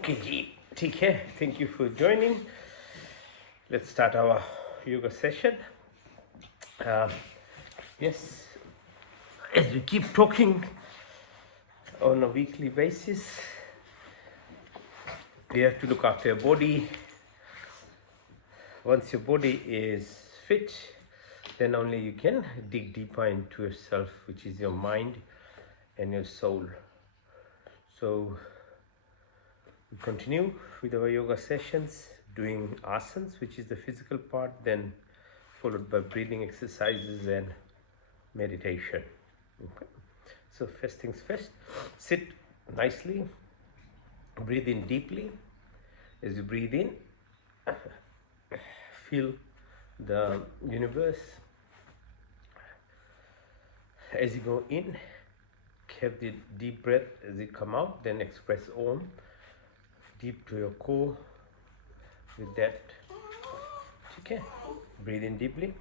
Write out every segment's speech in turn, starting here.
Okay जी, ठीक है. Thank you for joining. Let's start our yoga session. Yes, as we keep talking on a weekly basis, we have to look after your body. Once your body is fit, then only you can dig deeper into yourself, which is your mind and your soul. So we continue with our yoga sessions, doing asanas, which is the physical part, then followed by breathing exercises and meditation. Okay. So first things first, sit nicely, breathe in deeply. As you breathe in, feel the universe. As you go in, have the deep breath. As you come out, then express Om deep to your core. With that, okay, breathe in deeply.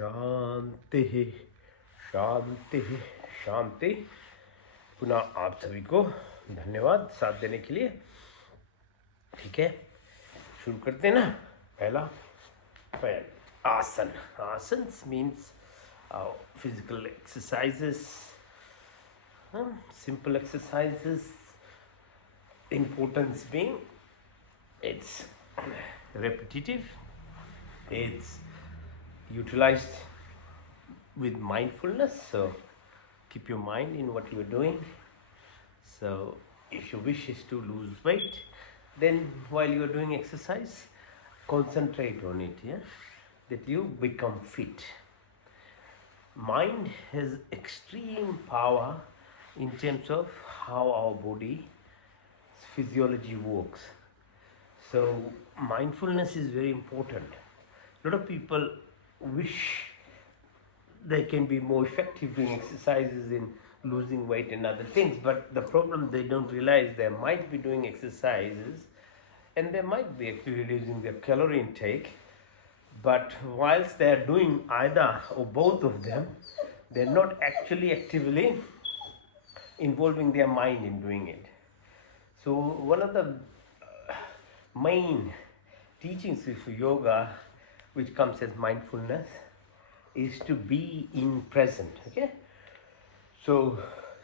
शांति शांति शांति. पुनः आप सभी को धन्यवाद साथ देने के लिए. ठीक है, शुरू करते हैं ना. पहला आसन. Asanas means physical exercises, simple exercises. Importance being it's repetitive, it's utilized with mindfulness, so keep your mind in what you're doing. So if your wish is to lose weight, then while you're doing exercise, concentrate on it, that you become fit. Mind has extreme power in terms of how our body physiology works. So mindfulness is very important. A lot of people wish they can be more effective doing exercises in losing weight and other things, but the problem they don't realize they might be doing exercises and they might be actually reducing their calorie intake, but whilst they are doing either or both of them, they're not actually actively involving their mind in doing it. So one of the main teachings of yoga, which comes as mindfulness, is to be in present. Okay, so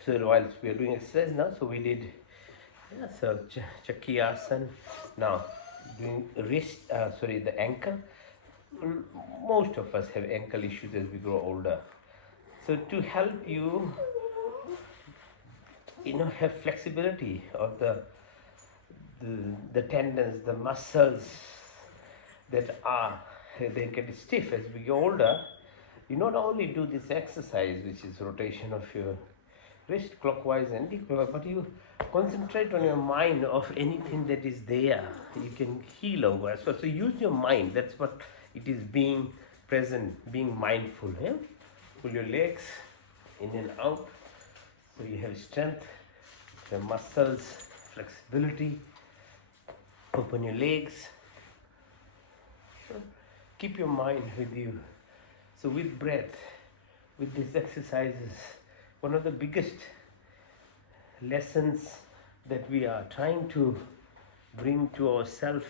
whilst we are doing exercise now, so we did chakki asana. Now doing wrist, the ankle. Most of us have ankle issues as we grow older, so to help you have flexibility of the tendons, the muscles that they get stiff as we get older. You not only do this exercise, which is rotation of your wrist clockwise and anti-clockwise, but you concentrate on your mind of anything that is there. You can heal over as well. So use your mind. That's what it is, being present, being mindful. Pull your legs in and out, so you have strength, your muscles, flexibility. Open your legs. Keep your mind with you. So with breath, with these exercises, one of the biggest lessons that we are trying to bring to ourselves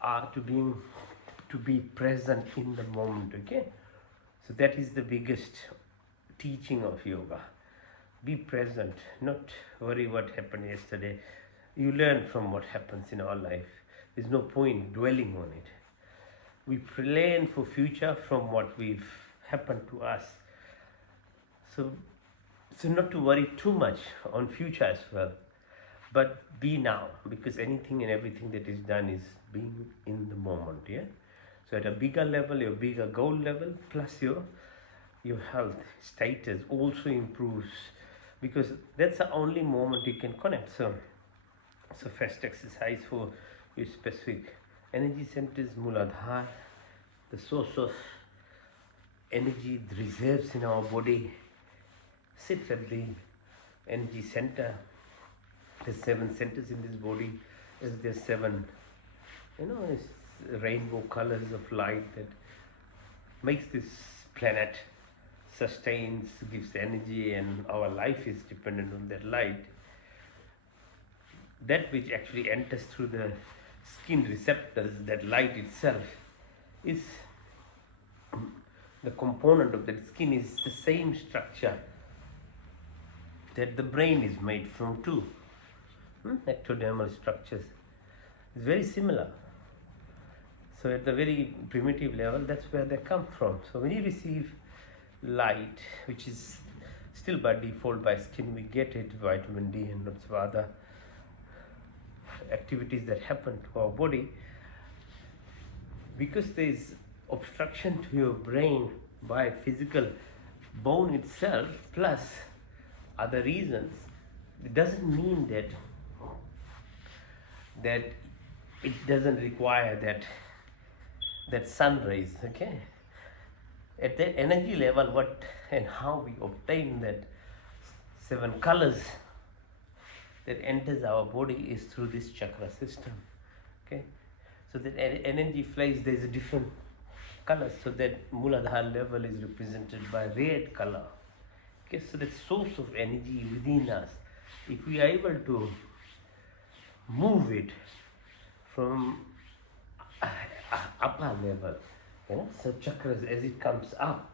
are to be present in the moment. Okay, so that is the biggest teaching of yoga. Be present, not worry what happened yesterday. You learn from what happens in our life. There's no point dwelling on it. we plan for future from what we've happened to us. So, so not to worry too much on future as well, but be now, because anything and everything that is done is being in the moment. Yeah. So at a bigger level, your bigger goal level, plus your health status also improves, because that's the only moment you can connect. So first exercise for your specific energy centers, Muladhara, the source of energy, the reserves in our body, sits at the energy center. There's 7 centers in this body. There's 7, it's rainbow colors of light that makes this planet sustains, gives energy, and our life is dependent on that light. That which actually enters through the skin receptors, that light itself is the component of that skin, is the same structure that the brain is made from too. Ectodermal structures is very similar. So at the very primitive level, that's where they come from. So when you receive light, which is still by default by skin, we get it, vitamin D and lots of other activities that happen to our body, because there is obstruction to your brain by physical bone itself plus other reasons. It doesn't mean that it doesn't require that sun rays. Okay, at that energy level, what and how we obtain that 7 colors that enters our body is through this chakra system. Okay, so that energy flows, there's a different color, so that Muladhara level is represented by red color. Okay, so that source of energy within us, if we are able to move it from upper level, so chakras as it comes up,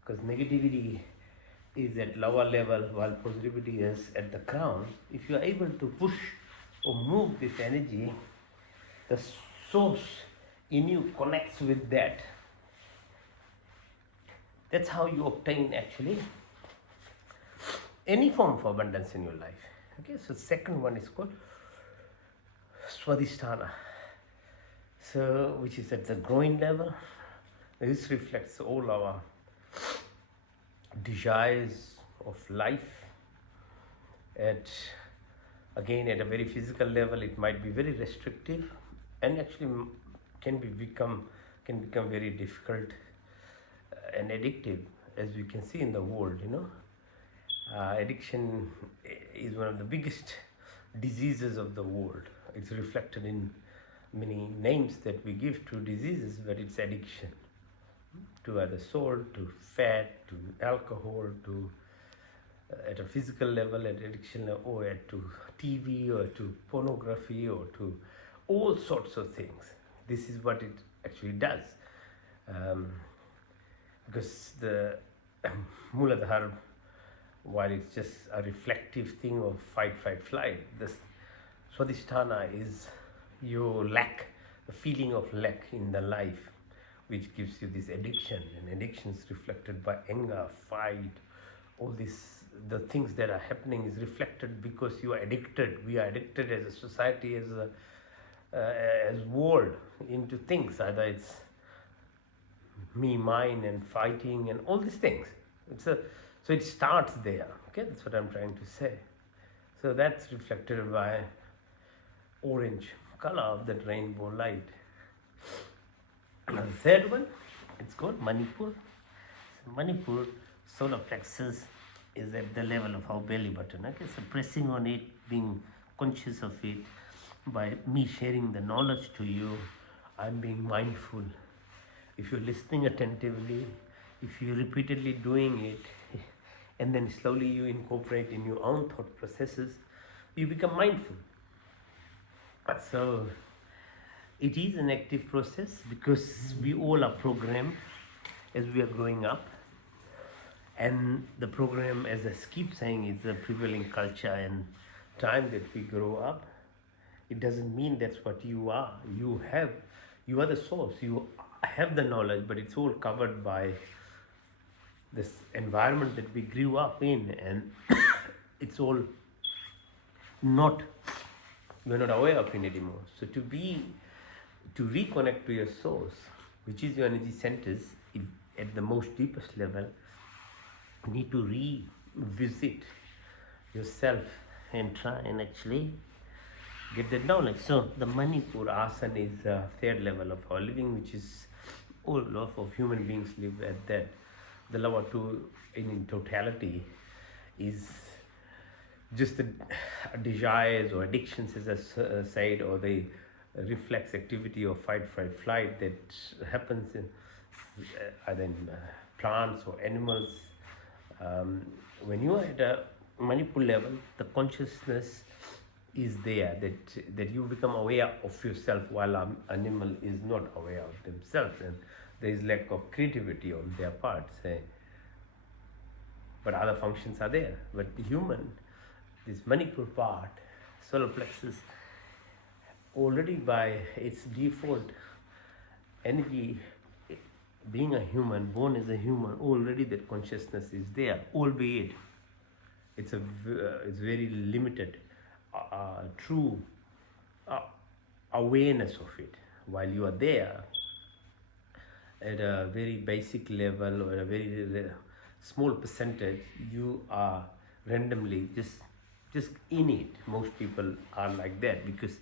because negativity is at lower level while positivity is at the crown. If you are able to push or move this energy, the source in you connects with that. That's how you obtain actually any form of abundance in your life. Okay, so second one is called Swadhisthana, so which is at the groin level. This reflects all our desires of life. Again, at a very physical level, it might be very restrictive and actually can become very difficult and addictive, as we can see in the world. Addiction is one of the biggest diseases of the world. It's reflected in many names that we give to diseases, but it's addiction to either salt, to fat, to alcohol, to at a physical level, at addiction level, or to TV, or to pornography, or to all sorts of things. This is what it actually does, because the Muladhara, while it's just a reflective thing of fight, flight, this Swadhisthana is your lack, the feeling of lack in the life, which gives you this addiction. And addiction is reflected by anger, fight, all this, the things that are happening is reflected because you are addicted. We are addicted as a society, as world, into things. Either it's me, mine, and fighting, and all these things. So it starts there. Okay, that's what I'm trying to say. So that's reflected by orange color of that rainbow light. And the third one, it's called Manipur. So Manipur, solar plexus, is at the level of our belly button. Okay, so pressing on it, being conscious of it, by me sharing the knowledge to you, I'm being mindful. If you're listening attentively, if you're repeatedly doing it, and then slowly you incorporate in your own thought processes, you become mindful. So it is an active process, because we all are programmed as we are growing up, and the program, as I keep saying, is the prevailing culture and time that we grow up. It doesn't mean that's what you are. You are the source. You I have the knowledge, but it's all covered by this environment that we grew up in, and it's all not, we're not aware of it anymore. So to reconnect to your source, which is your energy centers, at the most deepest level, you need to revisit yourself and try and actually get that knowledge. So the Manipur asana is the third level of our living, which is all of human beings live at that. The lower two in totality is just the desires or addictions, as I said, or the reflex activity of fight, fright, flight that happens in either in plants or animals. When you are at a Manipur level, the consciousness is there, that you become aware of yourself, while an animal is not aware of themselves, and there is lack of creativity on their part, say. But other functions are there. But the human, this Manipur part, solar plexus, already by its default energy, being a human, born as a human, already that consciousness is there, albeit it's very limited, true awareness of it. While you are there at a very basic level, or a very small percentage, you are randomly just in it. Most people are like that, because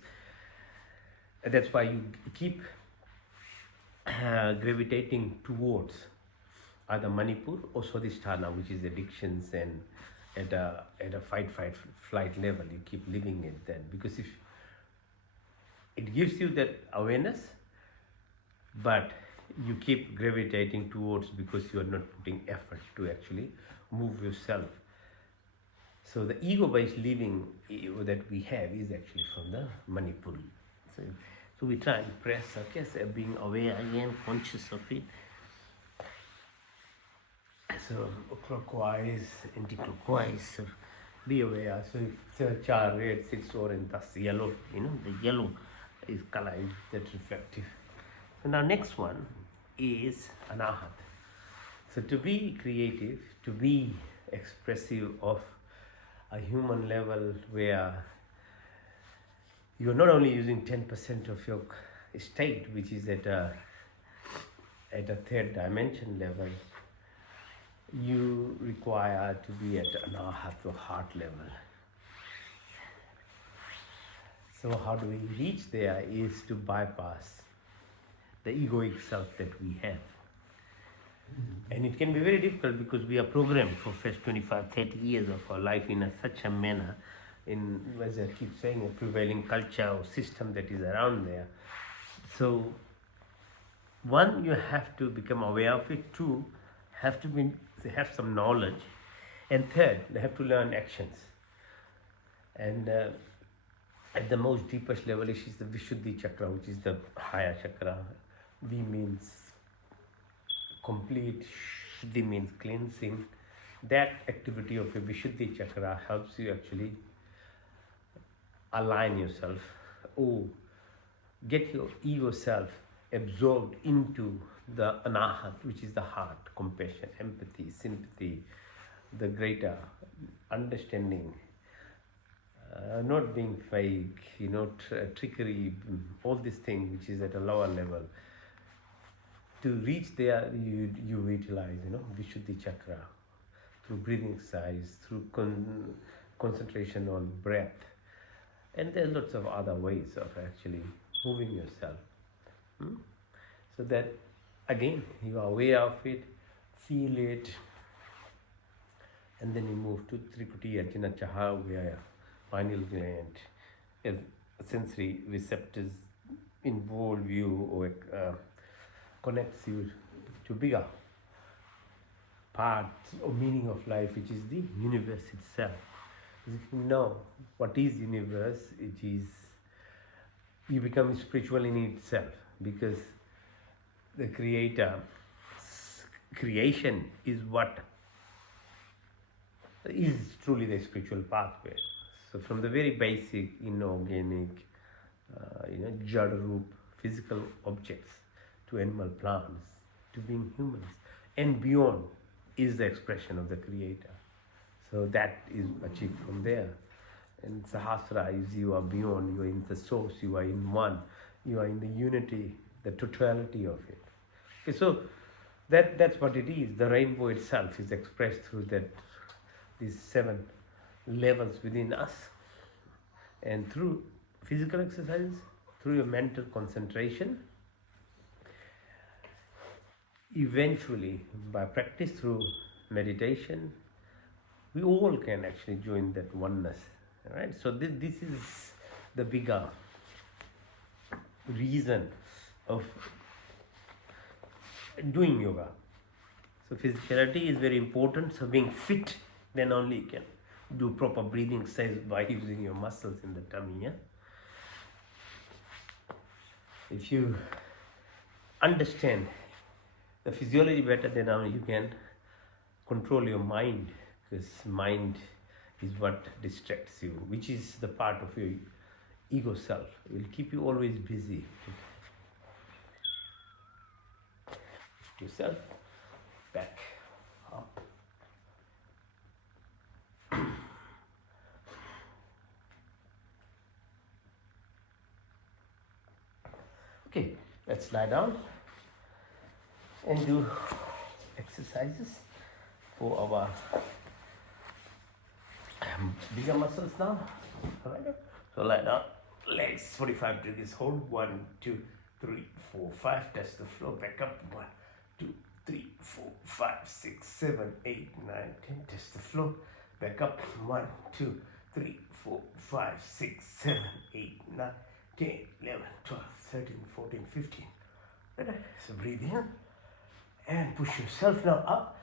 that's why you keep gravitating towards either Manipur or Swadhisthana, which is addictions, and at a fight, flight level, you keep living it then, because if it gives you that awareness, but you keep gravitating towards, because you are not putting effort to actually move yourself. So the ego-based living that we have is actually from the Manipur. So we try and press, okay, so being aware again, conscious of it. So clockwise, anti-clockwise, so be aware. So if the char red, 6 or in thus yellow, the yellow is color, is that reflective. So now next one is anahat. So to be creative, to be expressive of a human level, where you're not only using 10% of your state, which is at a third dimension level, you require to be at anahat, or heart level. So how do we reach there is to bypass the egoic self that we have. And it can be very difficult, because we are programmed for first 25, 30 years of our life in such a manner, in, as I keep saying, a prevailing culture or system that is around there. So one, you have to become aware of it. Two, have some knowledge. And third, they have to learn actions. And at the most deepest level is the Vishuddhi chakra, which is the higher chakra. V means complete, Shuddhi means cleansing. That activity of a Vishuddhi chakra helps you actually align yourself, or get your ego self absorbed into the anahat, which is the heart, compassion, empathy, sympathy, the greater understanding, not being fake, trickery, all these things which is at a lower level. To reach there, you utilize, Vishuddhi chakra, through breathing exercise, through concentration on breath, and there are lots of other ways of actually moving yourself. So that, again, you are aware of it, feel it, and then you move to Trikuti Ajna Chaha, where pineal gland is sensory receptors involve you, or connects you to bigger part or meaning of life, which is the universe itself. If you know what is universe, it is, you become spiritual in itself, because the creator creation is what is truly the spiritual pathway. So from the very basic inorganic, jada roop, physical objects, to animal plants, to being humans, and beyond is the expression of the Creator. So that is achieved from there. And Sahasra is you are beyond, you are in the source, you are in one, you are in the unity, the totality of it. Okay, so that's what it is. The rainbow itself is expressed through these 7 levels within us, and through physical exercises, through your mental concentration, eventually by practice through meditation, we all can actually join that oneness. All right, so this is the bigger reason of doing yoga. So physicality is very important. So being fit, then only you can do proper breathing exercise by using your muscles in the tummy. Yeah? If you understand the physiology better, then only you can control your mind, because mind is what distracts you, which is the part of your ego self. It will keep you always busy. Lift yourself back up. Okay, let's lie down and do exercises for our bigger muscles now. Alright, so lie down, legs 45 degrees, hold 1, 2, 3, 4, 5, touch the floor, back up 1, 2, 3, 4, 5, 6, 7, 8, 9, 10, touch the floor, back up 1, 2, 3, 4, 5, 6, 7, 8, 9, 10, 11, 12, 13, 14, 15. Right? So breathe in and push yourself now up.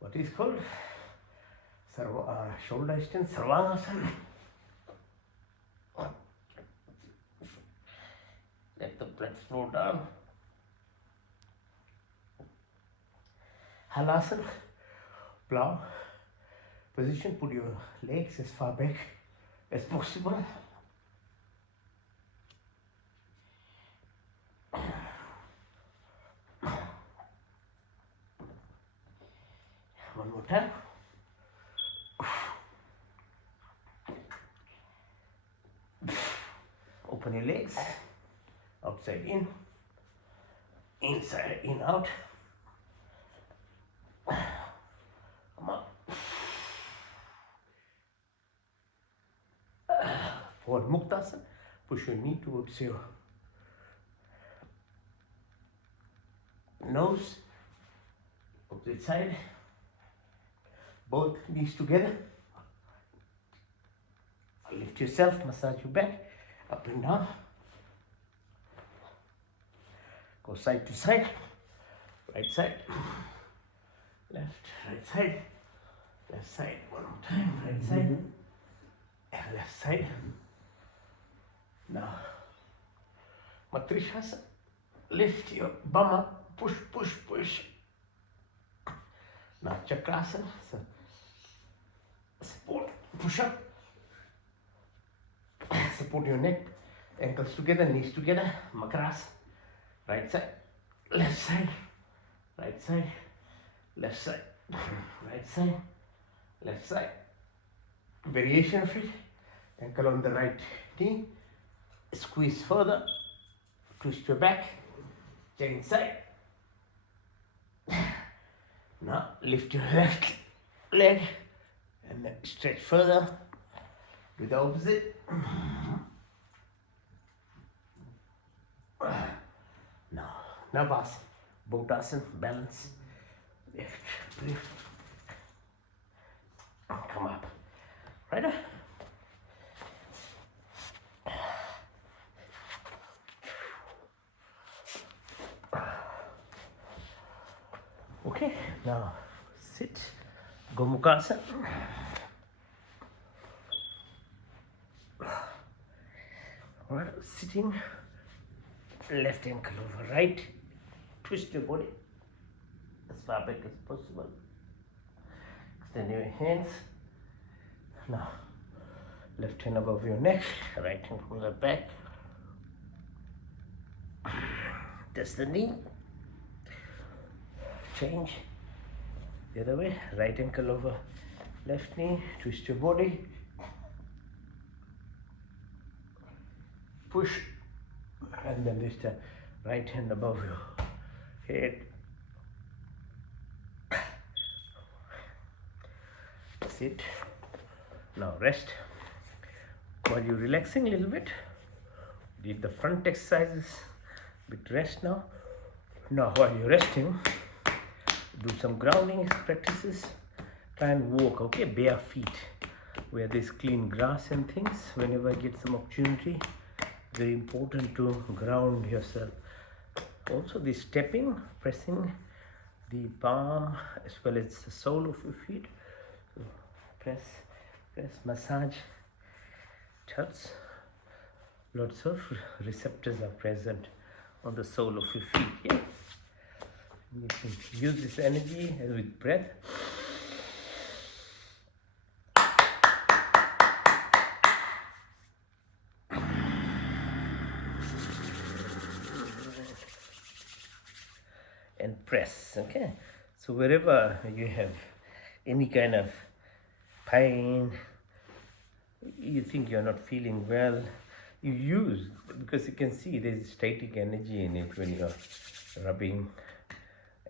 What is called shoulder extension, Sarvangasana. Let the blood flow down. Halasana, plow position. Put your legs as far back as possible. One more time. Open your legs, outside in, inside in, out. Come on. For Muktasana, push your knee towards your nose, opposite side, both knees together. Lift yourself, massage your back, up and down. Go side to side, right side, left, right side, left side, one more time, right side, and left side. Now, Matrishasana, lift your bum up, push, push, push. Now Chakrasana, so support, push up, support your neck, ankles together, knees together, Makarasana. Right side, left side, right side, left side, right side, left side. Variation of it. Ankle on the right knee. Squeeze further. Twist your back. Change side. Now lift your left leg and then stretch further. Do the opposite. Now, Navasana, Bhutasana, balance. Lift, lift. Come up. Right? Okay, now sit. Gomukhasana. Alright, sitting. Left ankle over right. Twist your body as far back as possible. Extend your hands. Now, left hand above your neck, right hand pull the back. Touch the knee, change the other way. Right ankle over left knee, twist your body, push, and then this time right hand above your head. Sit. Now rest. While you're relaxing a little bit, did the front exercises, bit rest now. Now while you're resting, do some grounding practices. Try and walk, okay, bare feet, where there's clean grass and things. Whenever I get some opportunity, very important to ground yourself. Also the stepping, pressing the palm as well as the sole of your feet. So press, massage. It helps. Lots of receptors are present on the sole of your feet. Yeah. You can use this energy with breath. And press, okay? So wherever you have any kind of pain, you think you're not feeling well, you use, because you can see there's static energy in it when you're rubbing.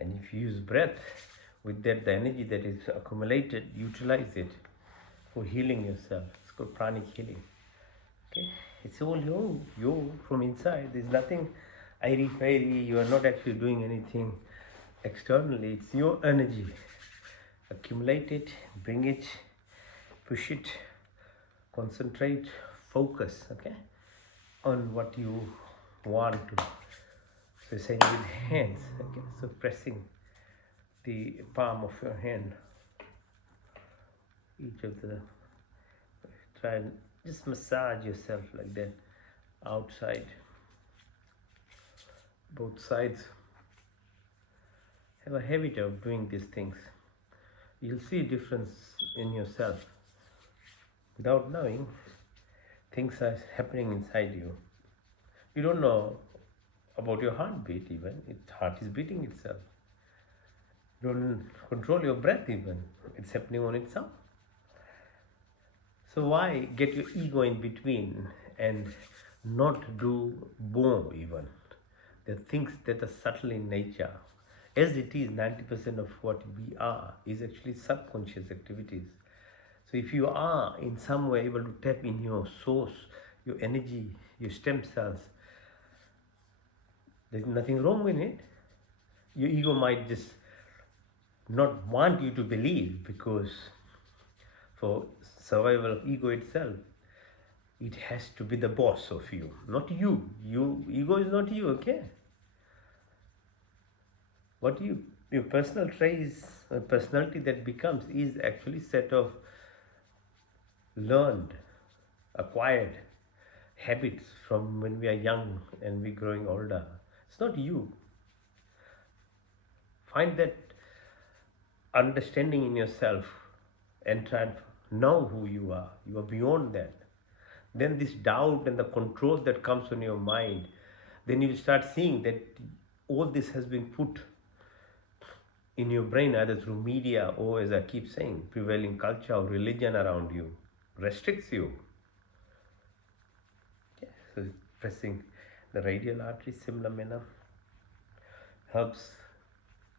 And if you use breath, with that, the energy that is accumulated, utilize it for healing yourself. It's called pranic healing. Okay? It's all you from inside. There's nothing airy-fairy. You are not actually doing anything externally. It's your energy. Accumulate it, bring it, push it, concentrate, focus, okay, on what you want to. So same with hands, okay, so pressing the palm of your hand, each of the, try and just massage yourself like that, outside, both sides. Have a habit of doing these things. You'll see a difference in yourself. Without knowing, things are happening inside you. You don't know about your heartbeat even. Its heart is beating itself. You don't control your breath even. It's happening on its own. So why get your ego in between and not do more even? There are things that are subtle in nature. As it is, 90% of what we are is actually subconscious activities. So if you are in some way able to tap in your source, your energy, your stem cells, there's nothing wrong with it. Your ego might just not want you to believe, because for survival of ego itself, it has to be the boss of you, not you. Ego is not you, okay? What your personal traits, personality that becomes is actually set of learned, acquired habits from when we are young and we're growing older. It's not you. Find that understanding in yourself and try and know who you are. You are beyond that. Then this doubt and the control that comes on your mind, then you start seeing that all this has been put in your brain either through media or, as I keep saying, prevailing culture or religion around you restricts you. Okay. So pressing the radial artery, similar manner, helps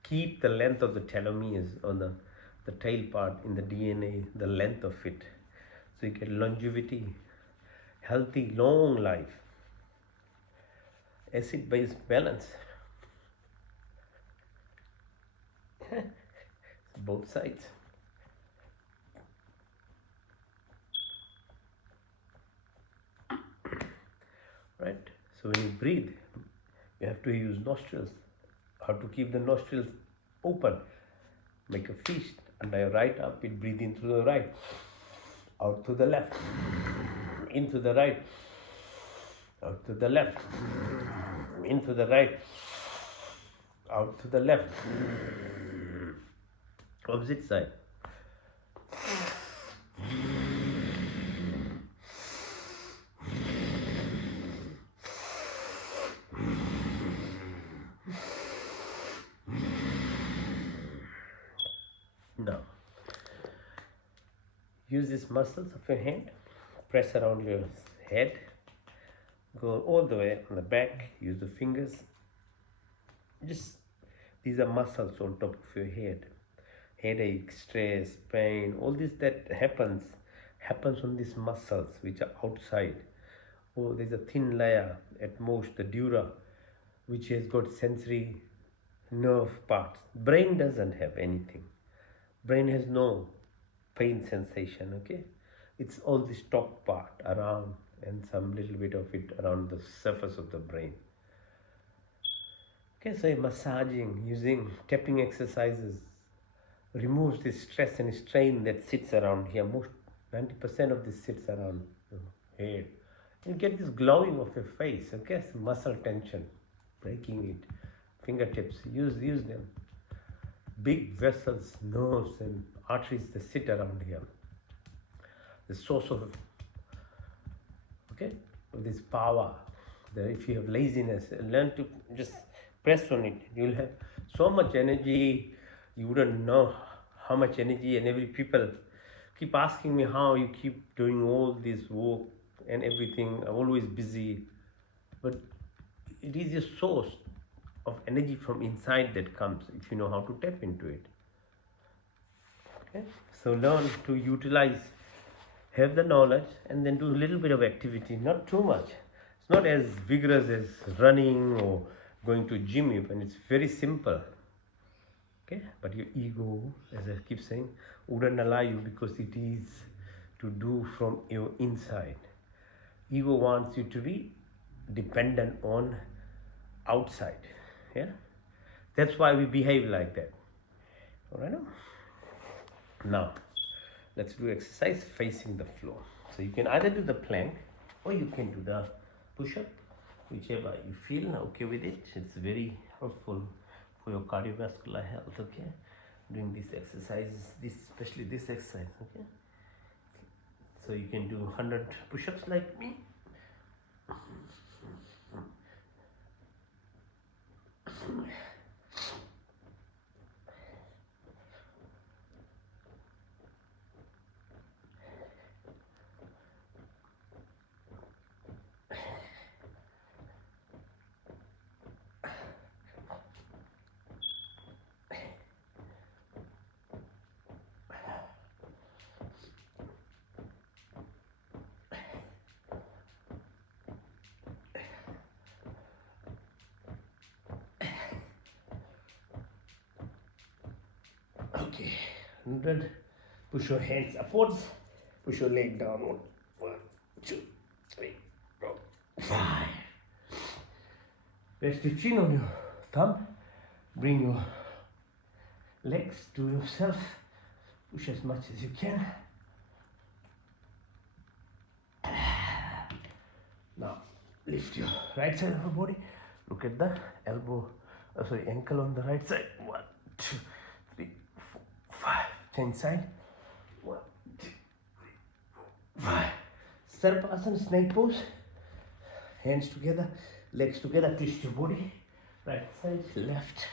keep the length of the telomeres on the tail part in the DNA, the length of it. So you get longevity, healthy, long life. Acid-base balance. Both sides. Right? So when you breathe, you have to use nostrils. How to keep the nostrils open? Make a fist under your right armpit, breathe in through the right, out to the left, into the right, out to the left, into the right, out to the left, opposite side. Now, use these muscles of your hand, press around your head, go all the way on the back, use the fingers. Just these are muscles on top of your head. Headache, stress, pain, all this that happens on these muscles which are outside. Oh, there's a thin layer at most, the dura, which has got sensory nerve parts. Brain doesn't have anything. Brain has no pain sensation, okay? It's all this top part around and some little bit of it around the surface of the brain. Okay, so massaging, using tapping exercises removes the stress and strain that sits around here. Most 90% of this sits around the head. You get this glowing of your face, okay? So muscle tension, breaking it. Fingertips, use them. Big vessels, nerves and arteries that sit around here. The source of, okay, of this power. That if you have laziness, learn to just press on it. You'll have so much energy, you wouldn't know how much energy. And every people keep asking me how you keep doing all this work and everything. I'm always busy, but it is your source of energy from inside that comes if you know how to tap into it. Okay? So learn to utilize, have the knowledge, and then do a little bit of activity, not too much. It's not as vigorous as running or going to gym even. It's very simple. Okay, but your ego, as I keep saying, wouldn't allow you because it is to do from your inside. Ego wants you to be dependent on outside. Yeah, that's why we behave like that. All right, now let's do exercise facing the floor. So you can either do the plank or you can do the push-up, whichever you feel okay with it. It's very helpful for your cardiovascular health, okay? Doing these exercises, especially this exercise, okay? So you can do 100 push-ups like me. Okay, 100. Push your hands upwards. Push your leg downward. 1, 2, 3, 4, 5. Rest your chin on your thumb. Bring your legs to yourself. Push as much as you can. Now lift your right side of your body. Look at the ankle on the right side. 1, 2, 3, 4, 5. Change side. 1, 2, 3, 4, 5. Sarpasana, snake pose. Hands together, legs together, twist your body. Right side, left.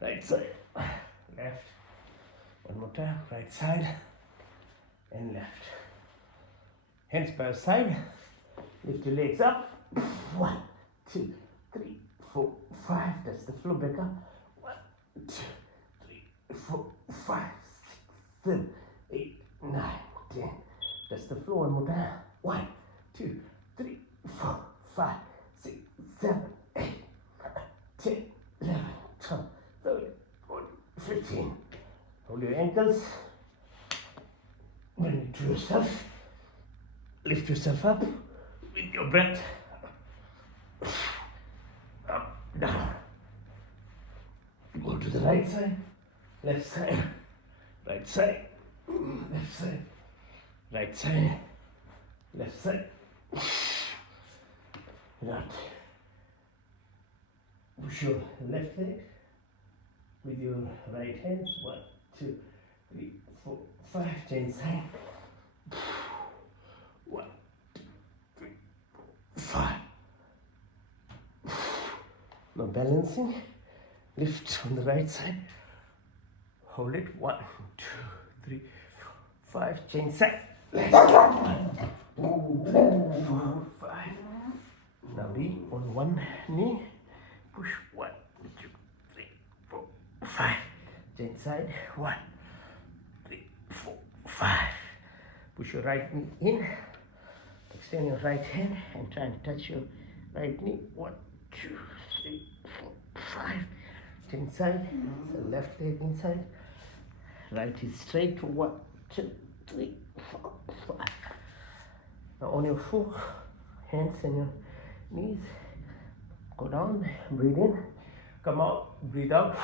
Right side, left. One more time, right side and left. Hands by your side. Lift your legs up. 1, 2, 3, 4, 5. That's the floor. Back up. 1, 2, 3, 4, 5, 6, 7, 8, 9, 10. That's the floor. One more time. 1, 2, 3, 4, 5, 6, 7, 8, 10, 11, 12, 13, 14, 15. Hold your ankles. Bring it to yourself. Lift yourself up with your breath. Up, down. Go to the right side, left side, right side, left side, right side, left side. Right. Push your left leg with your right hand. 1, 2, 3, 4, 5. Change side. 1, 2, 3, 4, 5. Now balancing. Lift on the right side. hold it. 1, 2, 3, 4, 5. Change side. 4, 5. Now be on one knee. Push. 1, 2, 3, 4, 5. Change side. 1, 3, 4, 5. Push your right knee in. Extend your right hand and try and touch your right knee. 1, 2, 3, 4, 5. Inside, so left leg inside, right is straight. 1, 2, 3, 4, 5. Now on your 4 hands and your knees, go down, breathe in, come out, breathe out,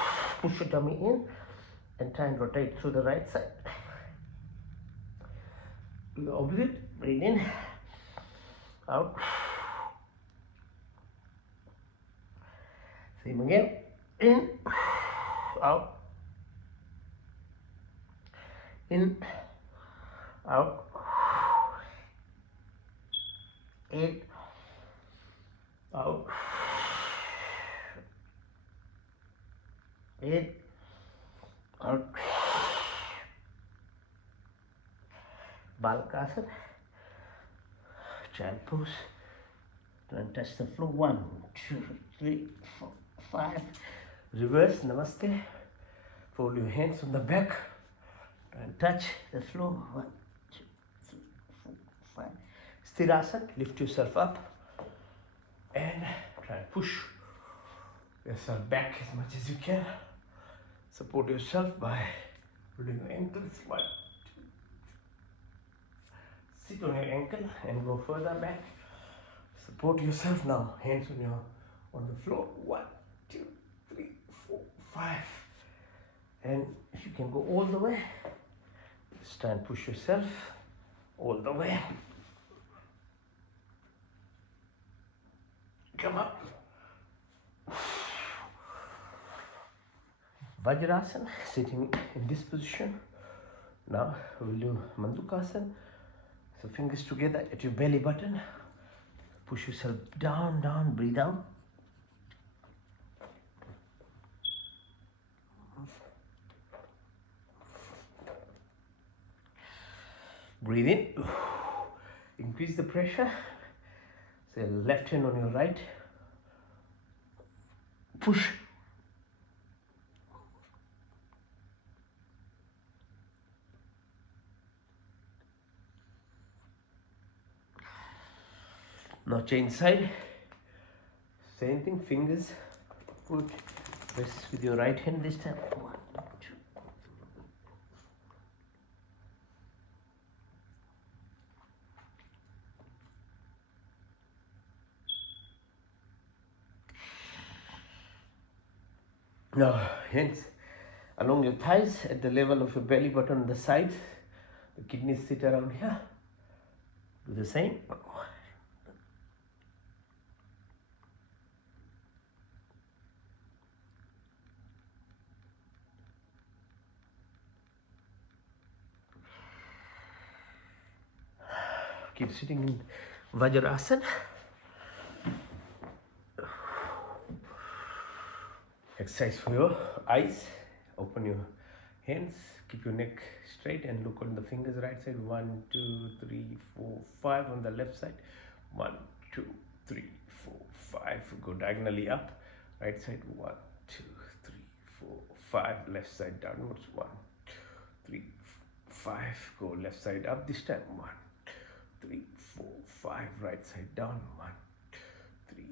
push your tummy in, and try and rotate through the right side. Do the opposite, breathe in, out. Same again, in, out, in, out, in, out, in, out. Balakasana, child pose. Try and touch the floor. 1, 2, 3, 4, 5. Reverse Namaste. Fold your hands on the back and touch the floor. 1, 2, 3, 4, 5. Sthirasana. Lift yourself up and try and push yourself back as much as you can. Support yourself by pulling your ankles. 1, 2. Sit on your ankle and go further back. Support yourself now. Hands on the floor. 1, 2, 3, 4, 5. And if you can go all the way, just try and push yourself all the way. Come up. Vajrasana, sitting in this position. Now we'll do Mandukasana. So fingers together at your belly button. Push yourself down, down, breathe out. Breathe in. Increase the pressure. So left hand on your right. Push. Now change side. Same thing, fingers. Put press with your right hand this time. 1, 2. Now hands along your thighs at the level of your belly button on the sides. The kidneys sit around here. Do the same. Keep sitting in Vajrasana. Exercise for your eyes. Open your hands. Keep your neck straight and look on the fingers right side. 1, 2, 3, 4, 5 on the left side. 1, 2, 3, 4, 5. Go diagonally up. Right side. 1, 2, 3, 4, 5. Left side downwards. 1, 2, 3, 4, 5. Go left side up this time. 1, 3, 4, 5. Right side down. 1, 3,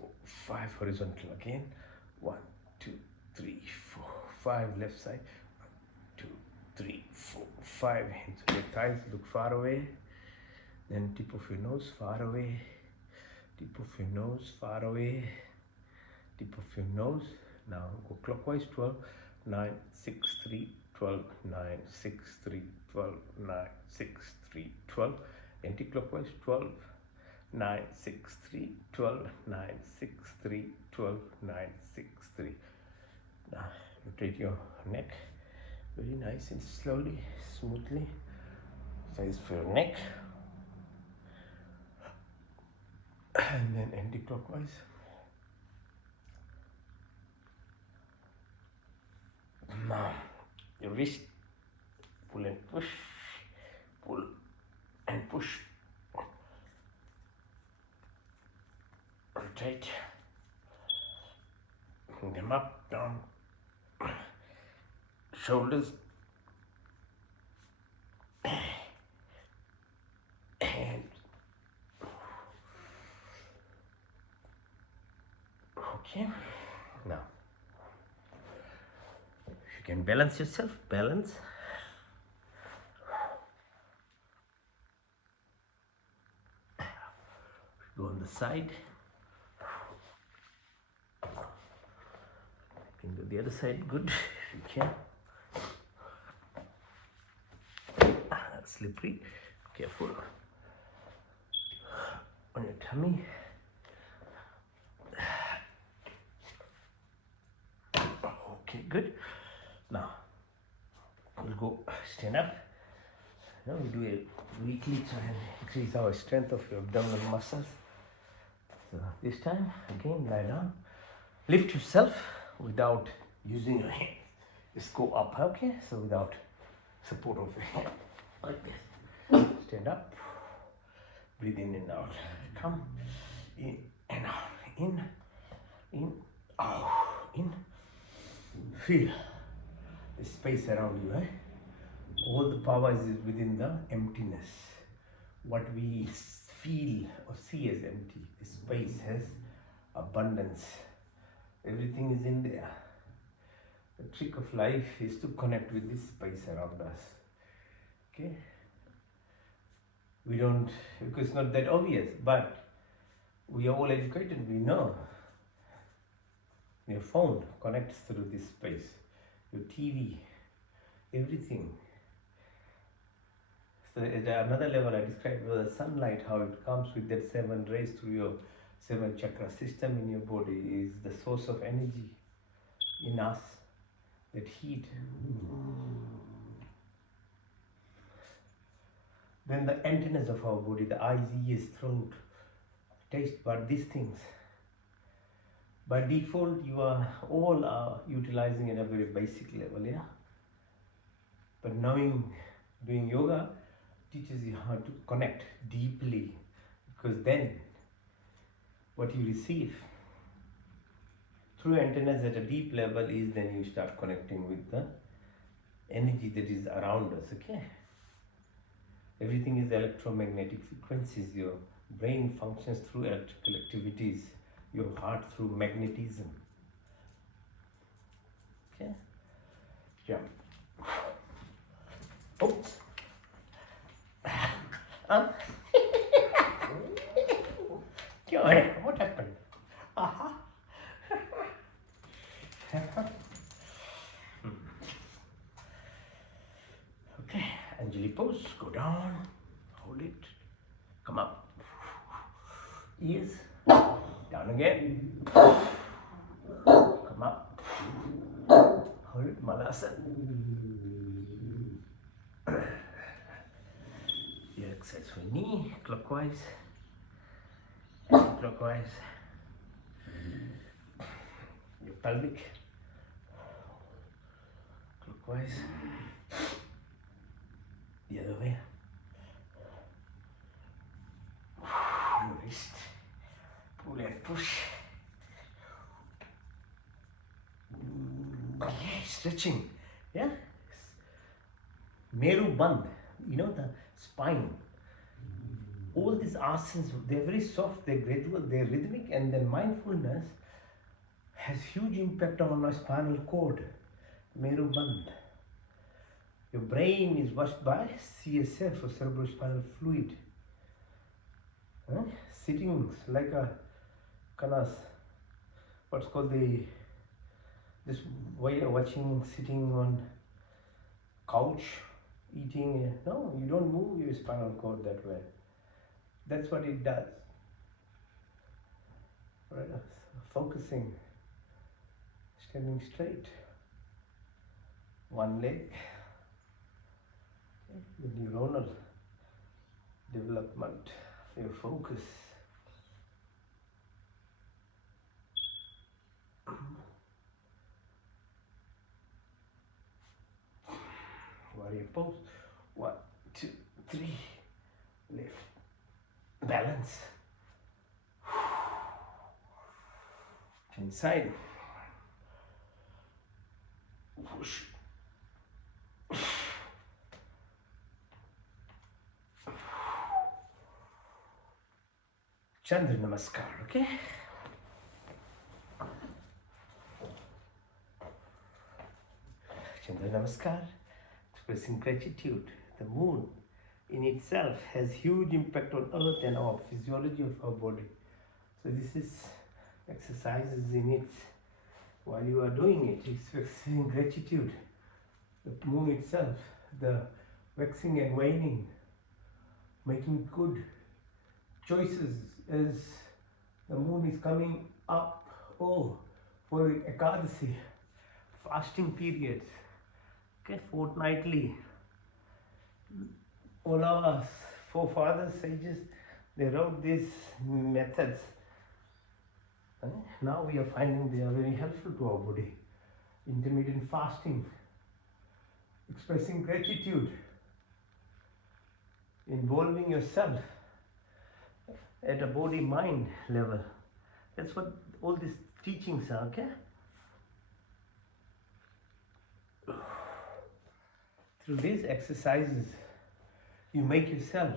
4, 5. Horizontal again. 1, 2, 3, 4, 5. Left side. 1, 2, 3, 4, 5. Hands on your thighs. Look far away. Then tip of your nose far away. Tip of your nose far away. Tip of your nose. Now go clockwise. 12, 9, 6, 3, 12, 9, 6, 3, 12, 9, 6, 3, 12. Anti-clockwise. 12, 9, 6, 3, 12, 9, 6, 3, 12, 9, 6, 3. Now rotate your neck very nice and slowly, smoothly. Size for your neck. And then anti-clockwise. Now your wrist, pull and push, pull and push, rotate, bring them up, down, shoulders, and okay. Now, if you can balance yourself, balance. Go on the side. You can go the other side, good, if you can. That's slippery, careful. On your tummy. Okay, good. Now, we'll go stand up. Now we do a weekly try and increase our strength of your abdominal muscles. So this time, again, lie down. Lift yourself without using your hand. Just go up, okay? So without support of your hand, like this. Stand up. Breathe in and out. Come in and out. In, out, in. Feel the space around you, eh? All the power is within the emptiness. What we feel or see as empty, the space has abundance. Everything is in there. The trick of life is to connect with this space around us. Okay? We don't, because it's not that obvious, but we are all educated, we know. Your phone connects through this space. Your TV, everything. So at another level, I described the sunlight, how it comes with that 7 rays through your 7 chakra system in your body is the source of energy in us, that heat. Then the antennas of our body, the eyes, ears, throat, taste bud, these things. By default, you are all utilizing at a very basic level, yeah? But knowing, doing yoga teaches you how to connect deeply, because then what you receive through antennas at a deep level is then you start connecting with the energy that is around us, okay? Everything is electromagnetic frequencies. Your brain functions through electrical activities, your heart through magnetism. Okay? Jump. Oops. What happened? Okay, Anjali pose, go down, hold it, come up, ears, down again, come up, hold it, Malasana. You exercise for knee, clockwise, anti-clockwise, your pelvic, clockwise, the other way, your wrist, pull and push. Okay, stretching, yeah. Meru Bandh, you know, the spine. All these asanas, they're very soft, they're gradual, they're rhythmic, and then mindfulness has huge impact on our spinal cord. Meru Bandh. Your brain is washed by CSF, or cerebrospinal fluid. Huh? Sitting like a kind of, what's called this way you're watching, sitting on couch, eating. No, you don't move your spinal cord that way. That's what it does. Right? Focusing, standing straight, one leg, the neuronal development, your focus. warrior pose. 1, 2, 3. Lift. Balance. Inside. Push. Chandra Namaskar, okay? Chandra Namaskar, expressing gratitude. The moon in itself has huge impact on earth and our physiology of our body. So this is exercises in it. While you are doing it, expressing gratitude. The moon itself, the waxing and waning, making good choices as the moon is coming up. Oh, for Ekadasi, fasting periods, okay, fortnightly. All our forefathers, sages, they wrote these methods. Now we are finding they are very helpful to our body. Intermittent fasting, expressing gratitude, involving yourself at a body-mind level. That's what all these teachings are, okay? Through these exercises, you make yourself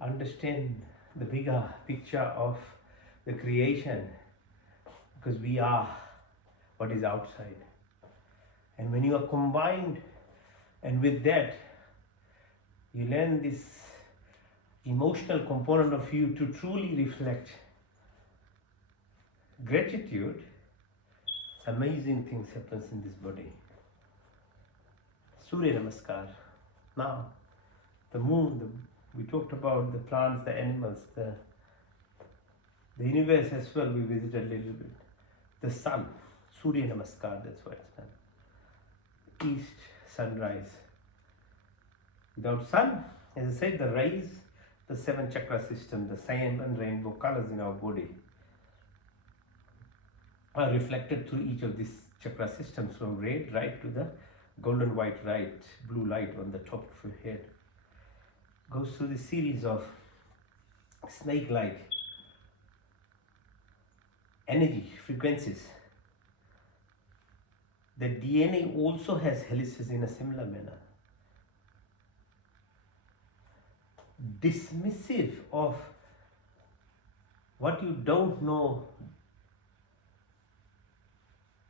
understand the bigger picture of the creation, because we are what is outside. And when you are combined, and with that, you learn this emotional component of you to truly reflect gratitude, amazing things happens in this body. Surya Namaskar. Now, the moon, we talked about the plants, the animals, the universe as well, we visited a little bit. The sun, Surya Namaskar, that's why it's done. East, sunrise. Without sun, as I said, the rays, the 7 chakra system, the same and rainbow colors in our body are reflected through each of these chakra systems, from red right to the golden white right, blue light on the top of your head. Goes through the series of snake-like energy frequencies. The DNA also has helices in a similar manner. Dismissive of what you don't know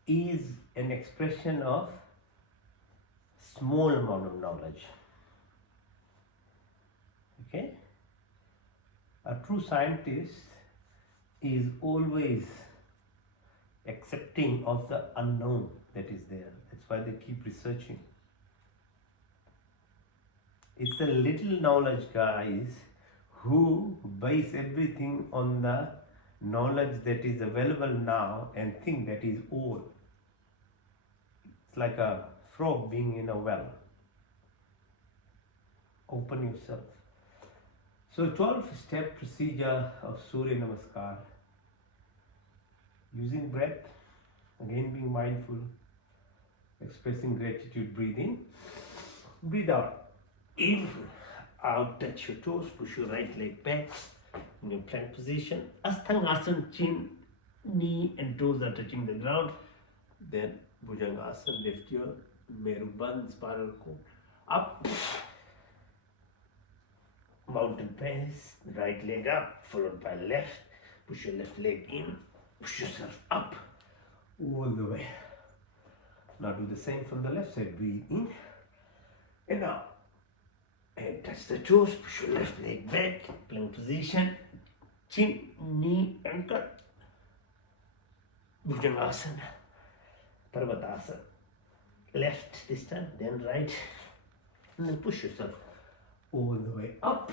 is an expression of small amount of knowledge. Okay? A true scientist is always accepting of the unknown that is there. That's why they keep researching. It's the little knowledge guys who base everything on the knowledge that is available now and think that is all. It's like a frog being in a well. Open yourself. So 12-step procedure of Surya Namaskar. Using breath, again being mindful, expressing gratitude, breathe in, breathe out. In, out, touch your toes, push your right leg back in your plank position. Asthangasana, chin, knee and toes are touching the ground. Then Bhujangasana, lift your Meru Bandh, spiral cord up. Mountain pose, right leg up, followed by left. Push your left leg in, push yourself up, all the way. Now do the same from the left side. Breathe in and out. And touch the toes, push your left leg back, plank position, chin, knee, ankle. Bhujangasana, Parvatasana. Left this time, then right, and then push yourself all the way up.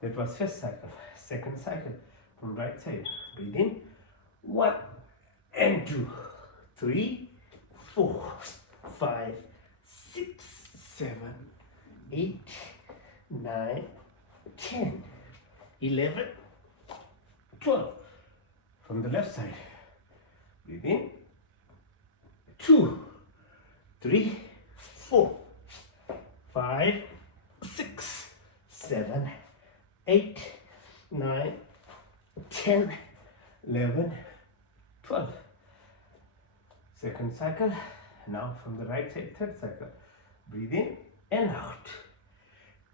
That was first cycle. Second cycle, from right side. Breathe in. 1 and 2, 3, 4, 5, 6, 7, 8, 9, 10, 11, 12. From the left side. Breathe in. 2, 3, 8, 9, 10, 11, 12. Second cycle. Now from the right side, third cycle. Breathe in and out.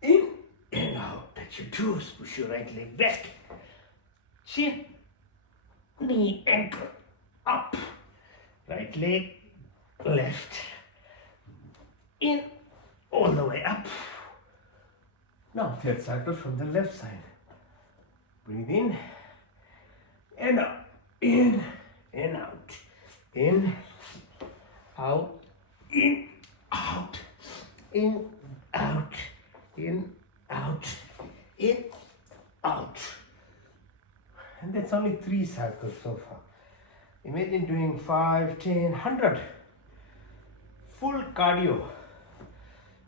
In and out. Touch your toes. Push your right leg back. Chin, knee, ankle, up. Right leg, left. In, all the way up. Now third cycle from the left side. Breathe in and out. In and out. In, out, in, out, in, out, in, out, in, out. And that's only 3 cycles so far. Imagine doing 5, 10, 100. Full cardio.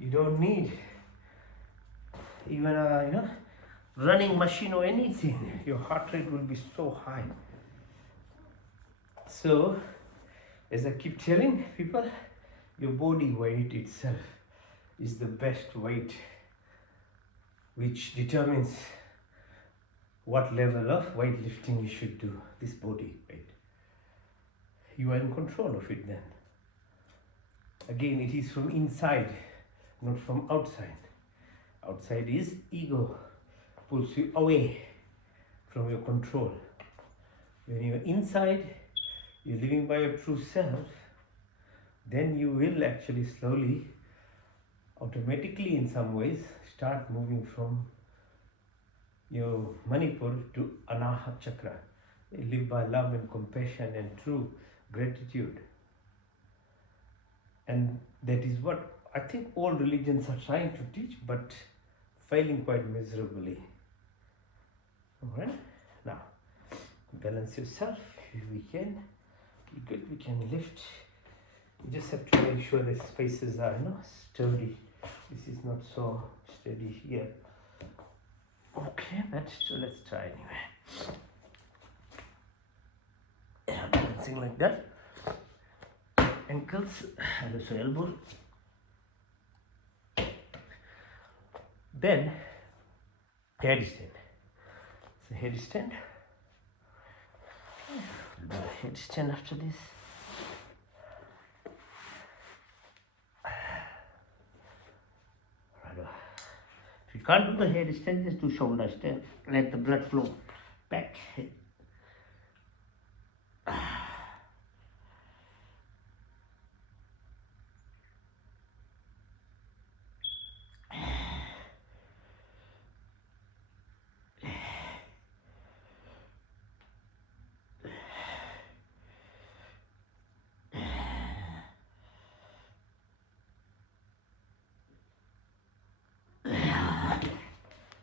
You don't need even a running machine or anything. Your heart rate will be so high. So, as I keep telling people, your body weight itself is the best weight which determines what level of weightlifting you should do. This body weight. You are in control of it then. Again, it is from inside, not from outside. Outside is ego, pulls you away from your control. When you're inside, you're living by your true self, then you will actually slowly, automatically in some ways, start moving from your Manipur to Anahat Chakra. You live by love and compassion and true gratitude. And that is what I think all religions are trying to teach, but failing quite miserably. Alright? Now, balance yourself if we can. Good, we can lift. You just have to make sure the spaces are sturdy. This is not so steady here. Okay, but let's try anyway. Yeah, balancing like that. Ankles and also elbows. Then headstand. So headstand. We'll do a headstand after this. If you can't do the headstand, just do shoulder stand. Let the blood flow back.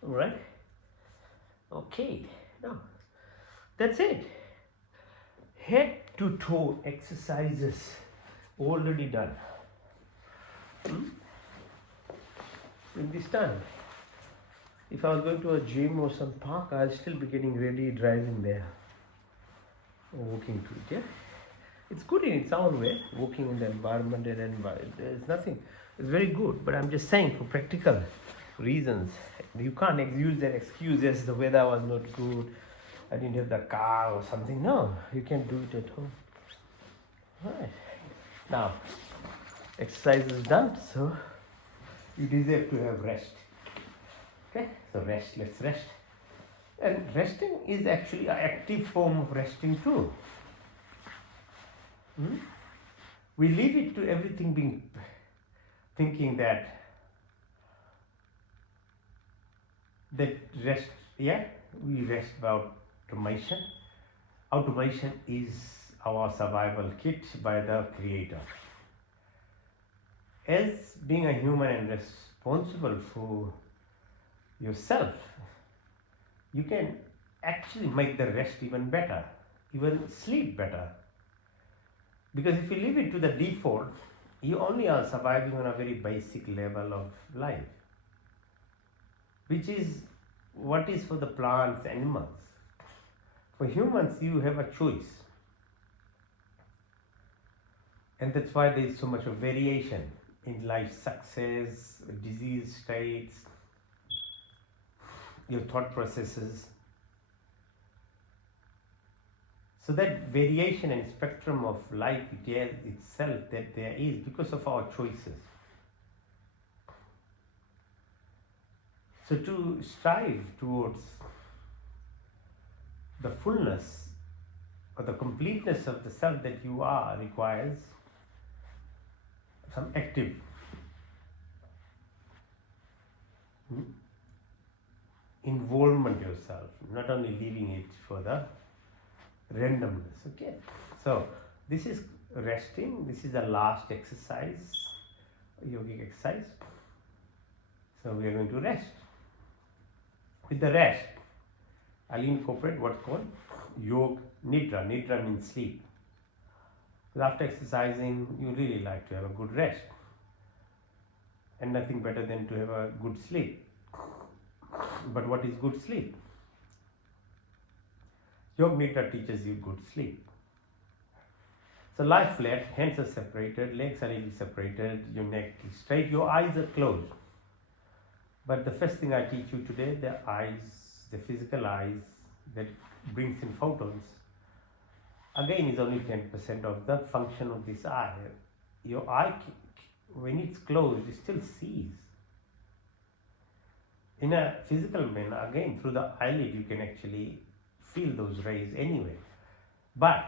Alright? Okay, now that's it. Head to toe exercises already done. In this time, if I was going to a gym or some park, I'll still be getting ready driving there or walking to it. Yeah, it's good in its own way, walking in the environment and there's nothing. It's very good, but I'm just saying for practical reasons. You can't use that excuse as the weather was not good, I didn't have the car or something. No, you can do it at home. Right. Now, exercise is done, so you deserve to have rest. Okay, so rest, let's rest. And resting is actually an active form of resting too. We leave it to everything being thinking that rest, yeah, we rest by automation. Automation is our survival kit by the creator. As being a human and responsible for yourself, you can actually make the rest even better, even sleep better. Because if you leave it to the default, you only are surviving on a very basic level of life, which is what is for the plants, animals. For humans, you have a choice. And that's why there is so much of variation in life success, disease states, your thought processes. So that variation and spectrum of life itself that there is because of our choices. So to strive towards the fullness or the completeness of the self that you are requires some active involvement yourself, not only leaving it for the randomness. Okay, so this is resting. This is the last exercise, yogic exercise. So we are going to rest. With the rest, I'll incorporate what's called yoga nidra. Nidra means sleep. Because after exercising, you really like to have a good rest, and nothing better than to have a good sleep. But what is good sleep? Yoga nidra teaches you good sleep. So lie flat, hands are separated, legs are really separated, your neck is straight, your eyes are closed. But the first thing I teach you today, the eyes, the physical eyes that brings in photons, again is only 10% of the function of this eye. Your eye, when it's closed, it still sees. In a physical manner, again through the eyelid you can actually feel those rays anyway. But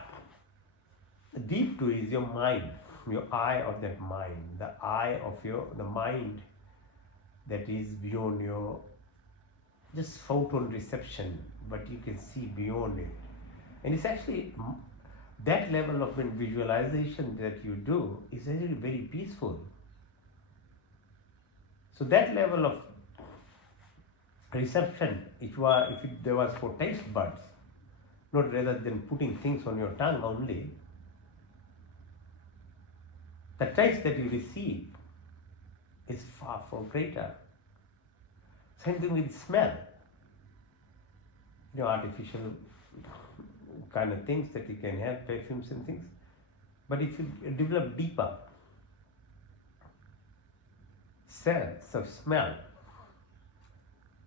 deep to is your mind, your eye of that mind, the eye of the mind that is beyond your just photon reception, but you can see beyond it. And it's actually that level of visualization that you do is actually very peaceful. So that level of reception, there was for taste buds, not rather than putting things on your tongue only, the taste that you receive is far, far greater. Same thing with smell. Artificial kind of things that you can have, perfumes and things. But if you develop deeper sense of smell,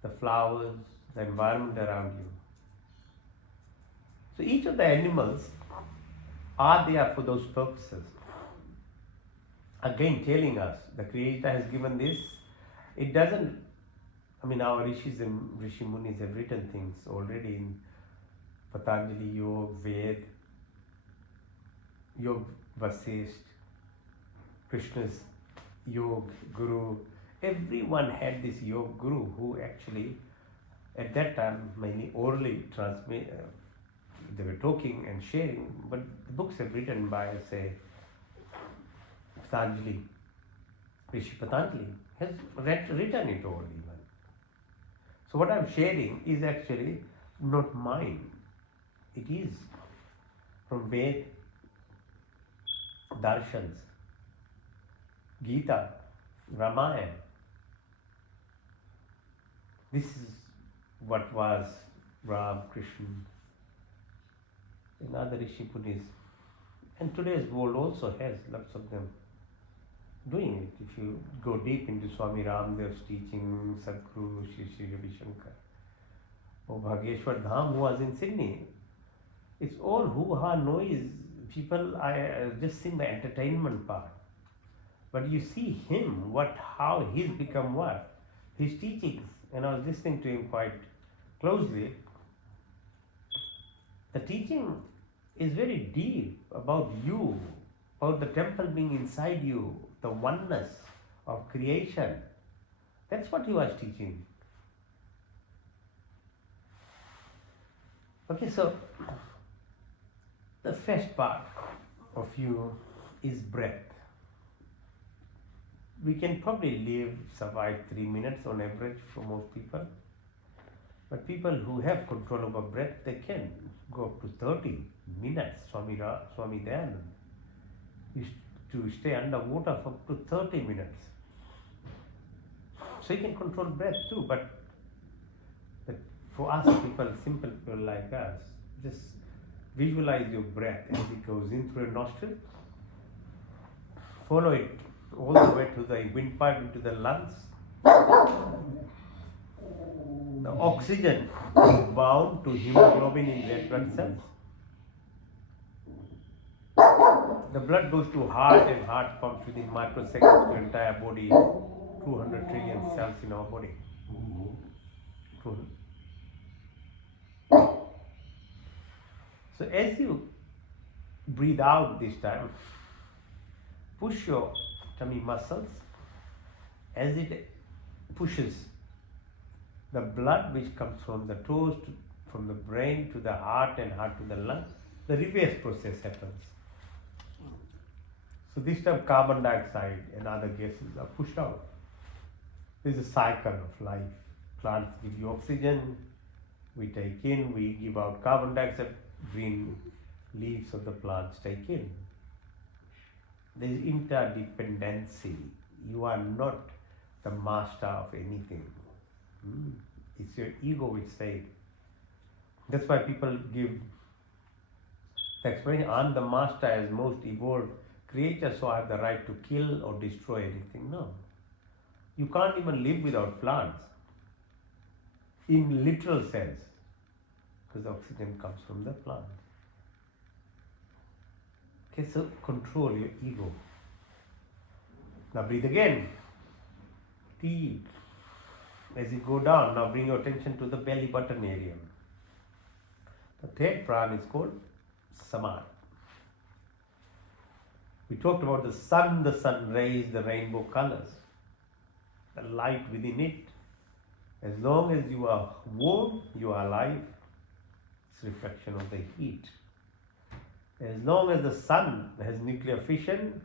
the flowers, the environment around you. So each of the animals are there for those purposes. Again, telling us the Creator has given this. It doesn't, our rishis and rishi munis have written things already in Patanjali Yoga, Ved, Yoga Vasisht, Krishna's Yoga Guru. Everyone had this Yoga Guru who actually, at that time, mainly orally they were talking and sharing, but the books are written by, say, Patanjali, Rishi Patanjali has written it all even. So what I'm sharing is actually not mine. It is from Ved, Darshans, Gita, Ramayana. This is what was Ram, Krishna, and other Rishi Munis. And today's world also has lots of them doing it. If you go deep into Swami Ramdev's teaching, Sadhguru, Shri Ravi Shankar, or Bhageshwar Dham, who was in Sydney, it's all hoo-ha noise. People just sing the entertainment part. But you see him, how he's become what? His teachings. And I was listening to him quite closely. The teaching is very deep about you, about the temple being inside you, the oneness of creation. That's what he was teaching. Okay, so the first part of you is breath. We can probably survive 3 minutes on average for most people. But people who have control over breath, they can go up to 30 minutes. Swami Dayanand used to stay underwater for up to 30 minutes. So you can control breath too, but for us people, simple people like us, just visualize your breath as it goes in through a nostril. Follow it all the way to the windpipe, into the lungs. The oxygen is bound to hemoglobin in red blood cells. The blood goes to heart and heart pumps within microseconds to entire body. 200 trillion cells in our body. 200. So as you breathe out this time, push your tummy muscles. As it pushes the blood which comes from the toes, from the brain to the heart and heart to the lungs, the reverse process happens. So this time carbon dioxide and other gases are pushed out. This is a cycle of life. Plants give you oxygen, we take in, we give out carbon dioxide, green leaves of the plants take in. There is interdependency. You are not the master of anything. It's your ego which says. That's why people give the expression, I'm the master as most evolved creature, so I have the right to kill or destroy anything. No. You can't even live without plants in literal sense, because oxygen comes from the plant. Okay, so control your ego. Now breathe again. Deep. As you go down, now bring your attention to the belly button area. The third prana is called samadhi. We talked about the sun rays, the rainbow colors, the light within it. As long as you are warm, you are alive. It's reflection of the heat. As long as the sun has nuclear fission,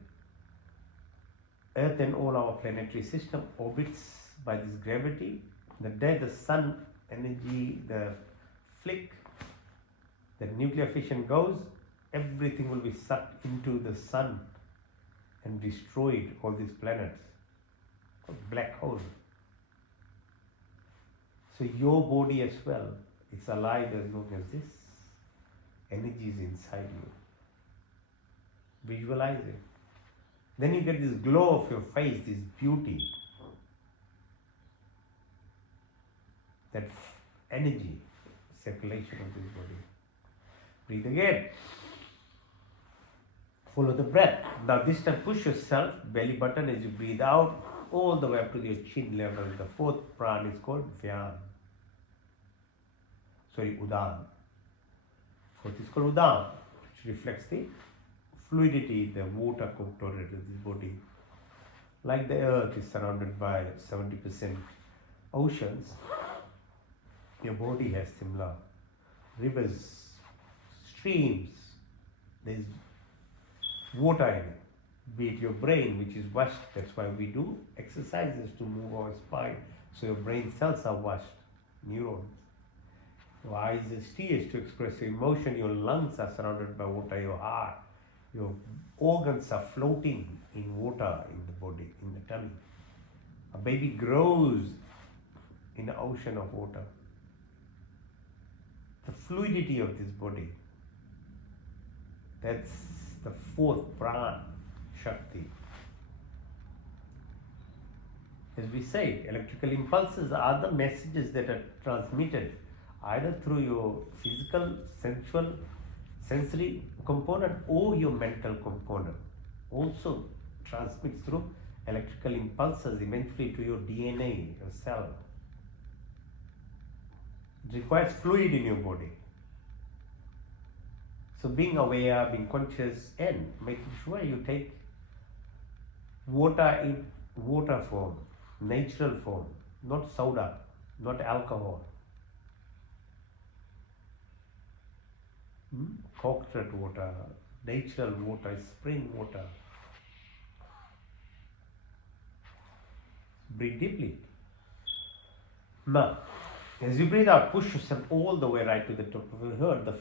Earth and all our planetary system orbits by this gravity. The day the sun energy, the flick, the nuclear fission goes, everything will be sucked into the sun and destroyed, all these planets. Black hole. So your body as well, it's alive as long as this energy is inside you. Visualize it. Then you get this glow of your face, this beauty. That energy, circulation of this body. Breathe again. Follow the breath. Now this time push yourself, belly button as you breathe out, all the way up to your chin level. The fourth prana is called Udan. Fourth is called Udan, which reflects the fluidity, the water component of this body. Like the earth is surrounded by 70% oceans, your body has similar rivers, streams, there is water in it. Be it your brain, which is washed. That's why we do exercises to move our spine, so your brain cells are washed, neurons. Your eyes is tears to express your emotion, your lungs are surrounded by water, your heart, your organs are floating in water in the body, in the tummy. A baby grows in an ocean of water. The fluidity of this body, that's the fourth prana, Shakti. As we say, electrical impulses are the messages that are transmitted either through your physical, sensual, sensory component or your mental component. Also transmits through electrical impulses eventually to your DNA, your cell. It requires fluid in your body. So being aware, being conscious, and making sure you take water in water form, natural form, not soda, not alcohol. Coconut water, natural water, spring water. Breathe deeply. Now, as you breathe out, push yourself all the way right to the top of your head. The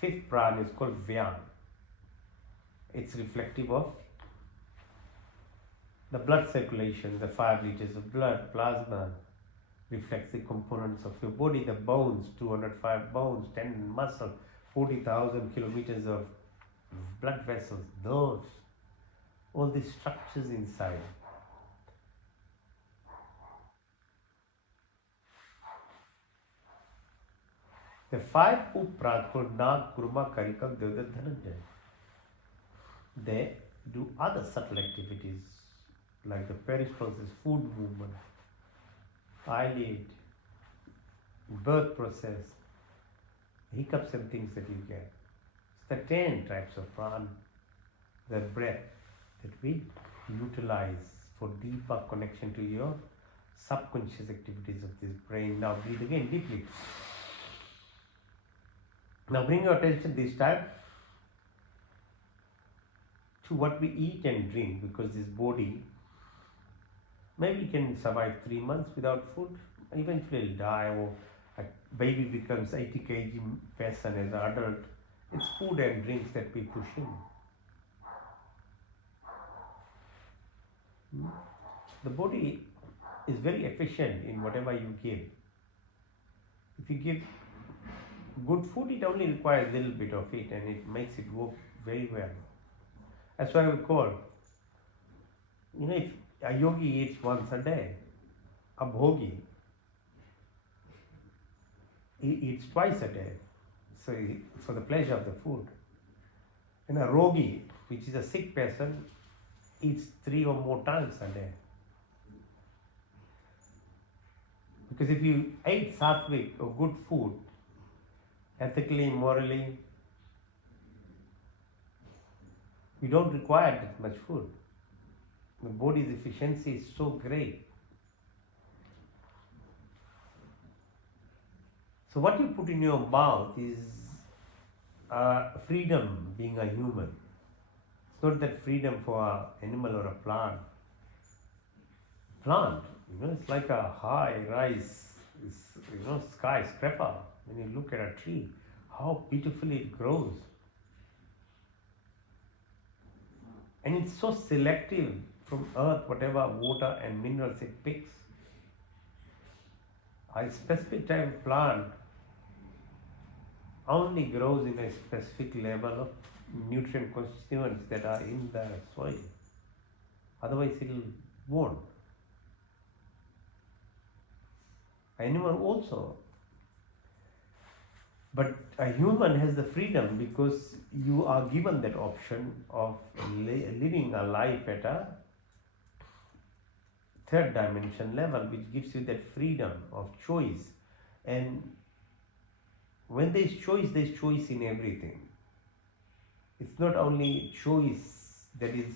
fifth prana is called Vyam. It's reflective of the blood circulation, the 5 liters of blood, plasma, reflects the components of your body, the bones, 205 bones, tendon, muscle, 40,000 kilometers of blood vessels, nerves, all these structures inside. The five Uprakul, Nag, Kurma, Karikam, Devdat, Dhananjay. They do other subtle activities like the peristalsis, food movement, eyelid, birth process, hiccups and things that you get. It's the 10 types of prana, the breath that we utilize for deeper connection to your subconscious activities of this brain. Now breathe again deeply. Now bring your attention this time to what we eat and drink, because this body maybe can survive 3 months without food, eventually it'll die, or a baby becomes 80 kg person as an adult. It's food and drinks that we push in. The body is very efficient in whatever you give. If you give good food, it only requires a little bit of it and it makes it work very well. That's why we call, if a yogi eats once a day, a bhogi he eats twice a day, so for the pleasure of the food. And a rogi, which is a sick person, eats 3 or more times a day. Because if you ate sattvic or good food, ethically, morally, you don't require that much food. The body's efficiency is so great. So what you put in your mouth is freedom being a human. It's not that freedom for an animal or a plant. It's like a high rise, skyscraper. When you look at a tree, how beautifully it grows. And it's so selective from earth, whatever water and minerals it picks. A specific type of plant only grows in a specific level of nutrient constituents that are in the soil. Otherwise it won't. Animal also. But a human has the freedom because you are given that option of living a life at a third dimension level, which gives you that freedom of choice. And when there's choice in everything. It's not only choice that is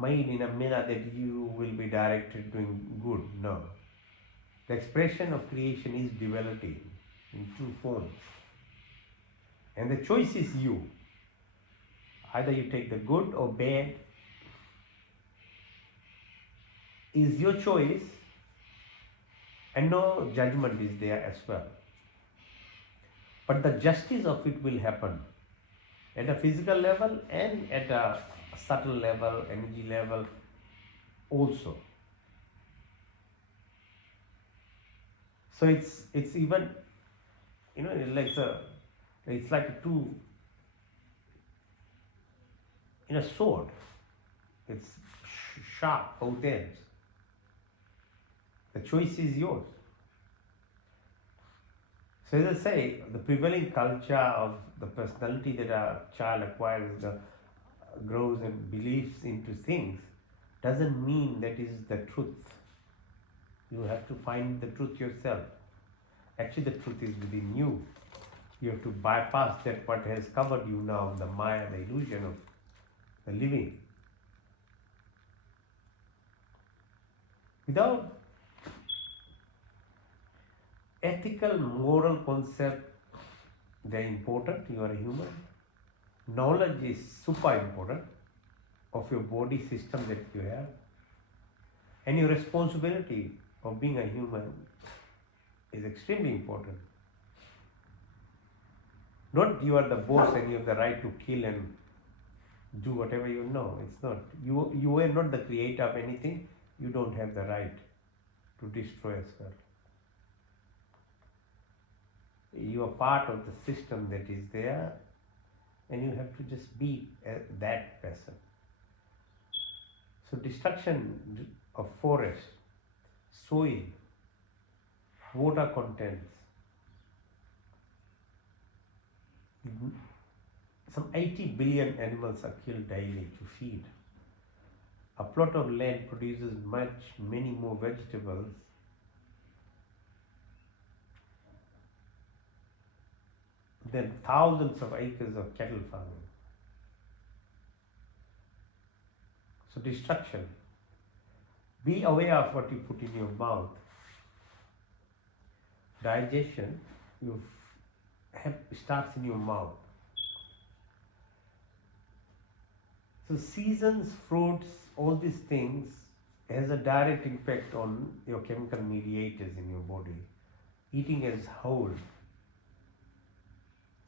made in a manner that you will be directed doing good. No. The expression of creation is duality in 2 forms. And the choice is you. Either you take the good or bad is your choice, and no judgment is there as well. But the justice of it will happen at a physical level and at a subtle level, energy level also. So it's even, it's like a two, sword. It's sharp, both ends. The choice is yours. So as I say, the prevailing culture of the personality that a child acquires, grows and believes into things, doesn't mean that is the truth. You have to find the truth yourself. Actually, the truth is within you. You have to bypass that what has covered you now, the maya, the illusion of the living. Without ethical, moral concept, they're important. You are a human. Knowledge is super important of your body system that you have. And your responsibility of being a human is extremely important. Not you are the boss and you have the right to kill and do whatever you know. It's not. You are not the creator of anything. You don't have the right to destroy as well. You are part of the system that is there, and you have to just be that person. So destruction of forest, soil, water contents, Mm, some 80 billion animals are killed daily to feed. A plot of land produces many more vegetables than thousands of acres of cattle farming. So destruction. Be aware of what you put in your mouth. Digestion, starts in your mouth. So seasons, fruits, all these things has a direct impact on your chemical mediators in your body. Eating as whole.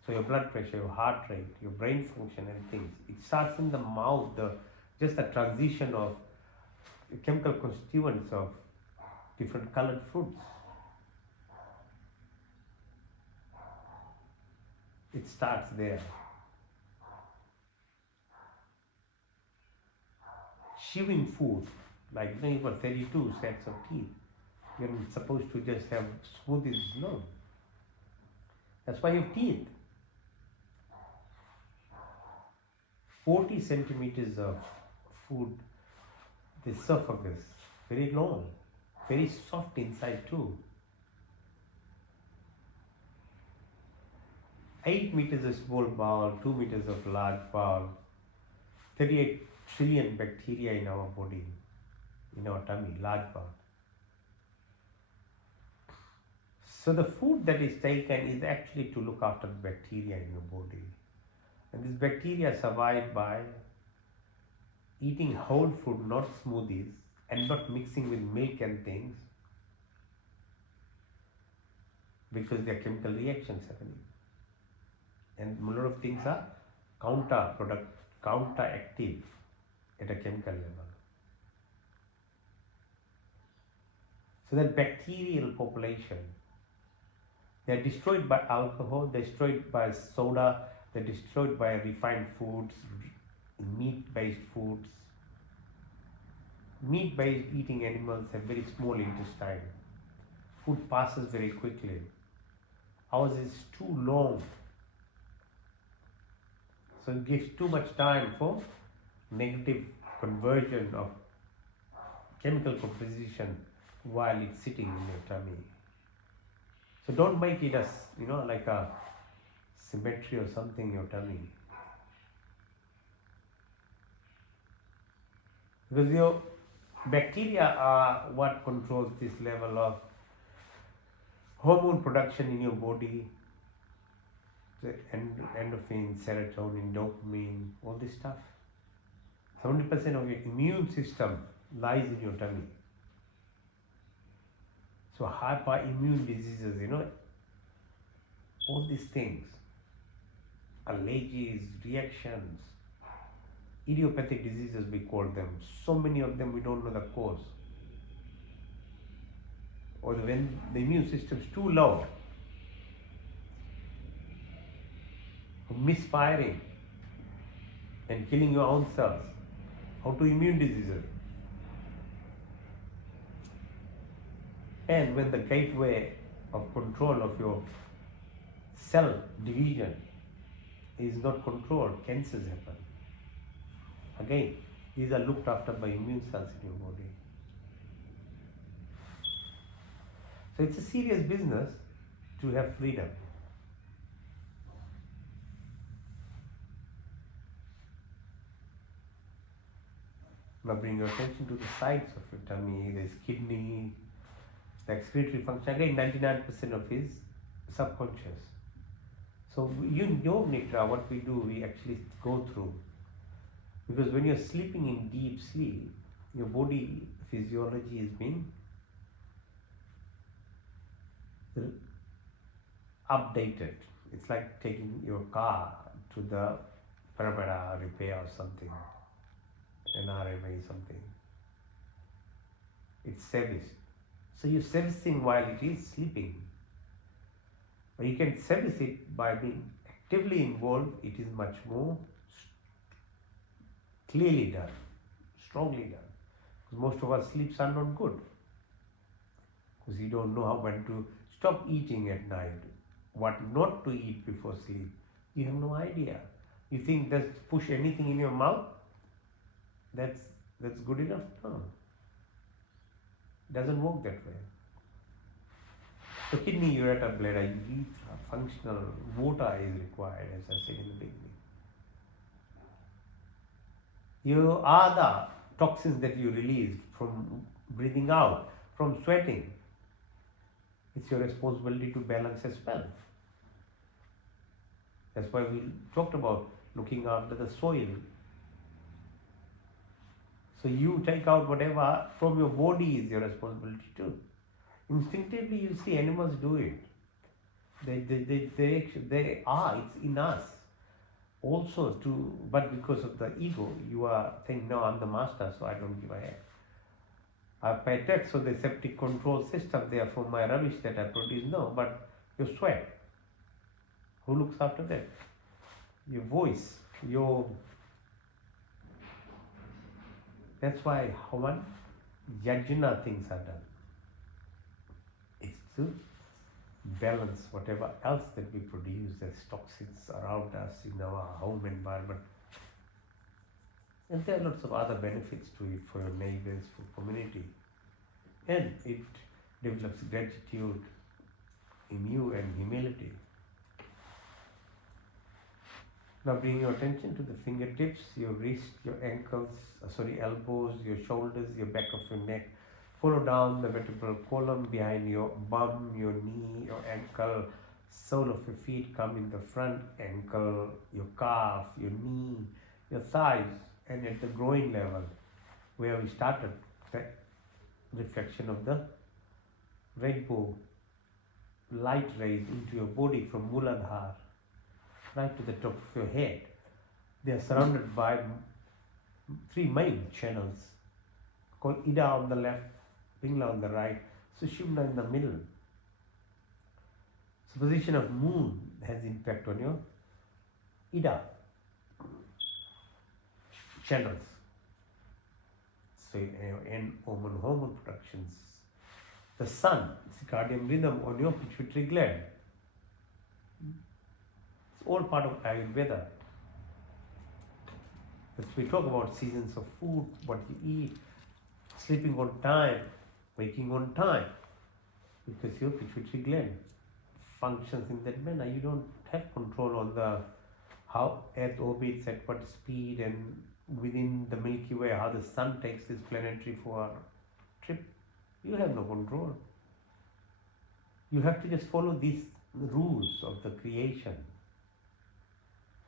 So your blood pressure, your heart rate, your brain function and things. It starts in the mouth, just the transition of chemical constituents of different colored fruits. It starts there. Chewing food, like you've got 32 sets of teeth. You're supposed to just have smoothies. No. That's why you have teeth. 40 centimeters of food, the esophagus, very long, very soft inside too. 8 meters of small bowel, 2 meters of large bowel, 38 trillion bacteria in our body, in our tummy, large bowel. So the food that is taken is actually to look after the bacteria in your body. And this bacteria survive by eating whole food, not smoothies, and not mixing with milk and things, because there are chemical reactions happening. And a lot of things are counteractive at a chemical level. So that bacterial population, they are destroyed by alcohol, destroyed by soda, they're destroyed by refined foods, meat-based foods. Meat-based eating animals have very small intestine. Food passes very quickly. Ours is too long. So it gives too much time for negative conversion of chemical composition while it's sitting in your tummy. So don't make it as, like a symmetry or something in your tummy. Because your bacteria are what controls this level of hormone production in your body, the endorphin, serotonin, dopamine, all this stuff. 70% of your immune system lies in your tummy. So hyperimmune diseases, all these things, allergies, reactions, idiopathic diseases we call them. So many of them we don't know the cause. Or when the immune system is too low, misfiring and killing your own cells. Autoimmune diseases. And when the gateway of control of your cell division is not controlled, cancers happen. Again, these are looked after by immune cells in your body. So it's a serious business to have freedom. Now bring your attention to the sides of your tummy. There's kidney, the excretory function. Again, 99% of is subconscious. So your nitra, what we do, we actually go through. Because when you're sleeping in deep sleep, your body physiology is being updated. It's like taking your car to the Parabara repair or something, an RMA something. It's serviced. So you're servicing while it is sleeping. Or you can service it by being actively involved. It is much more clearly done, strongly done. Because most of our sleeps are not good. Because you don't know when to stop eating at night, what not to eat before sleep, You have no idea. You think that push anything in your mouth, that's that's good enough? No, doesn't work that way. So kidney, ureter, bladder, urethra, functional, water is required, as I said in the beginning. You are the toxins that you release from breathing out, from sweating. It's your responsibility to balance as well. That's why we talked about looking after the soil. So you take out whatever from your body is your responsibility too. Instinctively, you see animals do it. They are, it's in us. Also but because of the ego, you are saying, no, I'm the master, so I don't give a heck. I pay tax, so the septic control system there for my rubbish that I produce. No, but your sweat, who looks after that? Your voice, that's why how one yajna things are done. It's to balance whatever else that we produce as toxins around us in our home environment. And there are lots of other benefits to it for your neighbors, for community. And it develops gratitude in you and humility. Now bring your attention to the fingertips, your wrist, your ankles, elbows, your shoulders, your back of your neck. Follow down the vertebral column behind your bum, your knee, your ankle, sole of your feet come in the front, ankle, your calf, your knee, your thighs, and at the groin level, where we started, the reflection of the rainbow light rays into your body from Muladhara right to the top of your head. They are surrounded by three main channels called Ida on the left, Pingla on the right, Sushumna in the middle. So position of moon has impact on your Ida channels. So and hormone productions. The sun, circadian rhythm on your pituitary gland. It's all part of Ayurveda. As we talk about seasons of food, what you eat, sleeping on time, waking on time, because your pituitary gland functions in that manner. You don't have control on the how Earth orbits at what speed and within the Milky Way how the sun takes this planetary for a trip. You have no control. You have to just follow these rules of the creation.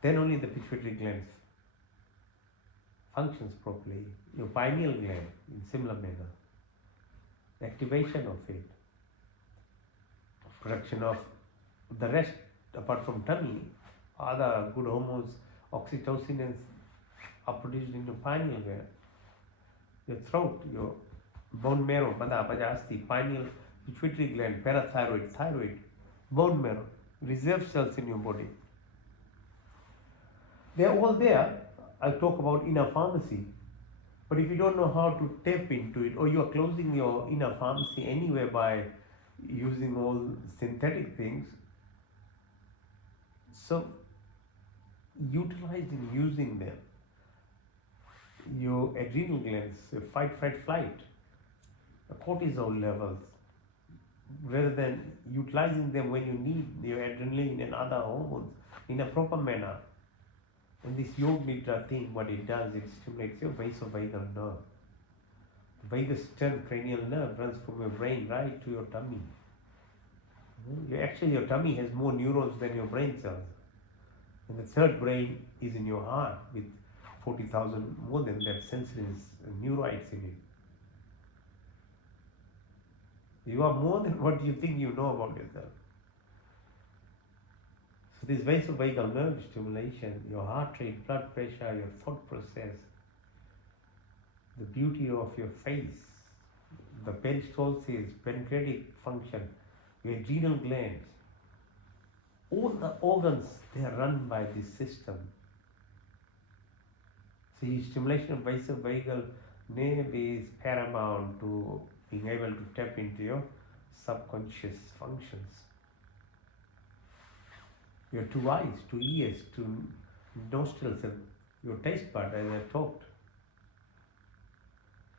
Then only the pituitary gland functions properly. Your pineal gland in similar manner. Activation of it. Production of the rest apart from tummy, other good hormones, oxytocin are produced in the pineal gland. Your throat, your bone marrow, Padapajasti, pineal, pituitary gland, parathyroid, thyroid, bone marrow, reserve cells in your body. They are all there. I talk about inner pharmacy. But if you don't know how to tap into it, or you are closing your inner pharmacy anyway by using all synthetic things, so utilizing, using them, your adrenal glands, fight, flight, cortisol levels, rather than utilizing them when you need your adrenaline and other hormones in a proper manner. And this Yog Nidra thing, what it does, it stimulates your vasovagal nerve. The vagus stern cranial nerve runs from your brain right to your tummy. Actually, your tummy has more neurons than your brain cells. And the third brain is in your heart with 40,000 more than that sensories, neurites in it. You are more than what you think you know about yourself. So this vasovagal nerve stimulation, your heart rate, blood pressure, your thought process, the beauty of your face, the peristalsis, pancreatic function, your adrenal glands, all the organs, they are run by this system. So the stimulation of vasovagal nerve is paramount to being able to tap into your subconscious functions. your two eyes, two ears, two nostrils, and your taste bud, as I talked.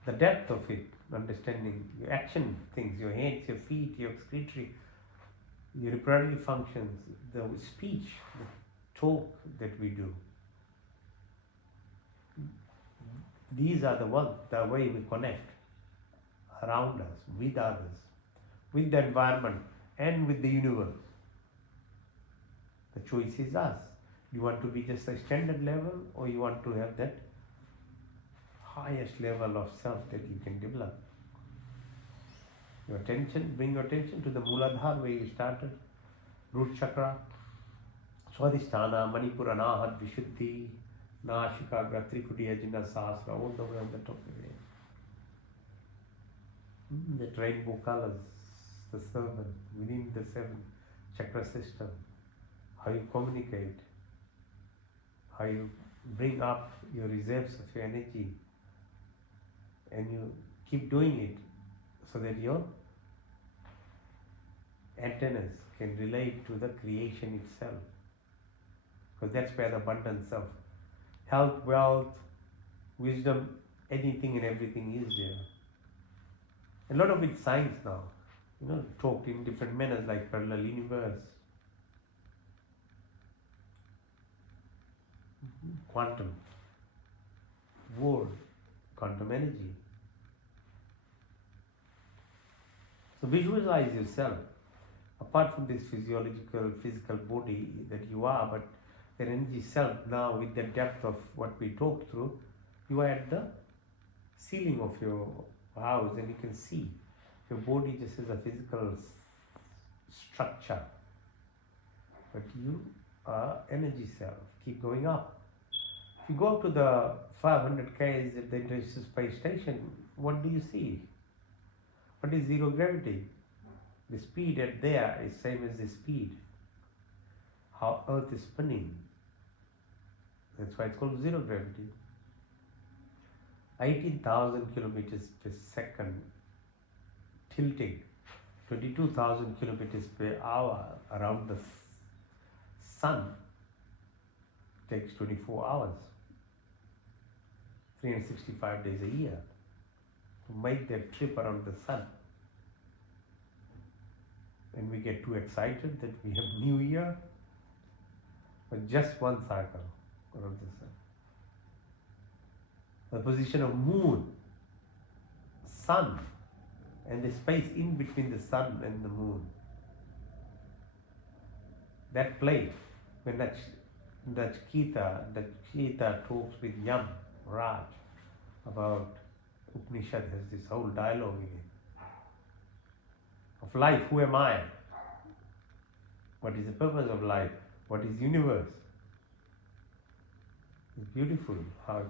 The depth of it, understanding your action things, your hands, your feet, your excretory, your reproductive functions, the speech, the talk that we do. These are the way we connect around us, with others, with the environment, and with the universe. The choice is us. You want to be just a standard level, or you want to have that highest level of self that you can develop. Your attention, bring your attention to the Muladhara where you started, root chakra, Swadhisthana, Manipura, Anahat, Vishuddhi, Nashika, Trikuti, Ajna, Sahasra, all the way on the top of it. The rainbow colors, the seven, within the seven chakra system, how you communicate, how you bring up your reserves of your energy, and you keep doing it so that your antennas can relate to the creation itself, because that's where the abundance of health, wealth, wisdom, anything and everything is there. A lot of it's science now, talked in different manners like parallel universe, quantum world, quantum energy. So visualize yourself, apart from this physical body that you are, but the energy self now with the depth of what we talked through, you are at the ceiling of your house and you can see your body just as a physical structure, but you are energy self. Keep going up. If you go to the 500 k's at the International Space Station, what do you see? What is zero gravity? The speed at there is same as the speed how Earth is spinning. That's why it's called zero gravity. 18,000 kilometers per second tilting, 22,000 kilometers per hour around the sun takes 24 hours, 365 days a year to make that trip around the sun. And we get too excited that we have New Year, but just one cycle around the sun. The position of moon, sun, and the space in between the sun and the moon. That place, when Nachketa talks with Yam Raj about Upanishad, has this whole dialogue in it. Of life, who am I? What is the purpose of life? What is universe? It's beautiful how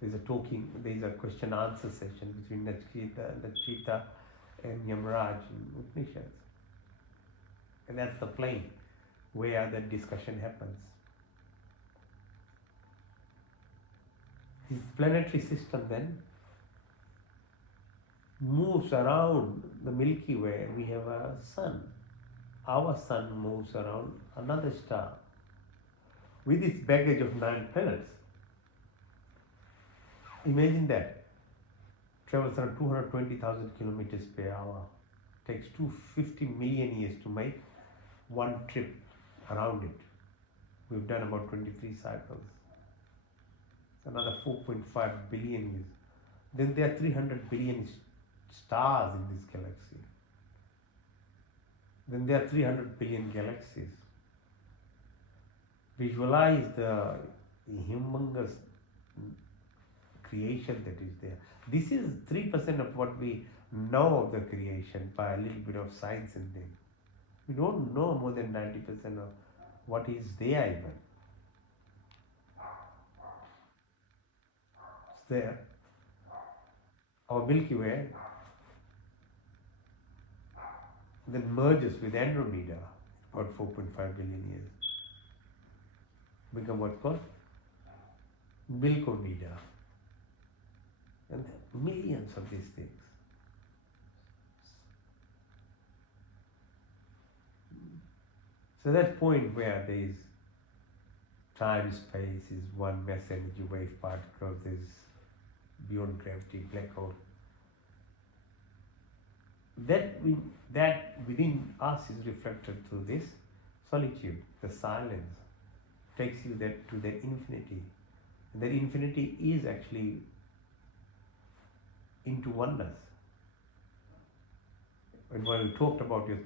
there's a question answer session between Nachketa and Yamraj in Upanishads. And that's the plane where that discussion happens. This planetary system then moves around the Milky Way. We have a sun. Our sun moves around another star with its baggage of 9 planets. Imagine that. Travels around 220,000 kilometers per hour. Takes 250 million years to make one trip around it. We've done about 23 cycles. Another 4.5 billion years. Then there are 300 billion stars in this galaxy. Then there are 300 billion galaxies. Visualize the humongous creation that is there. This is 3% of what we know of the creation by a little bit of science and things. We don't know more than 90% of what is there even. It's there. Our Milky Way then merges with Andromeda about 4.5 billion years. Become what's called Milkomeda. And there are millions of these things. So that point where there is time, space is one mass energy wave particle, there is beyond gravity, black hole. That within us is reflected through this solitude, the silence, takes you that to that infinity. And that infinity is actually into oneness. And when we talked about your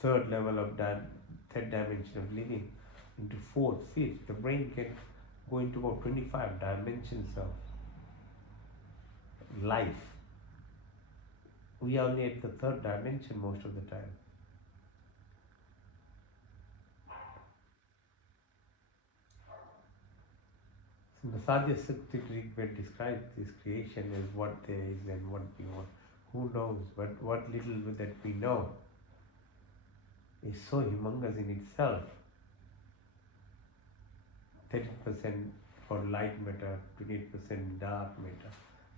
third level of third dimension of living, into fourth, fifth, the brain can go into about 25 dimensions of life. We are only at the third dimension most of the time. So the Sadhya Sakti treatment describes this creation as what there is and what we want. Who knows? But what little that we know is so humongous in itself. 30% for light matter, 28% dark matter.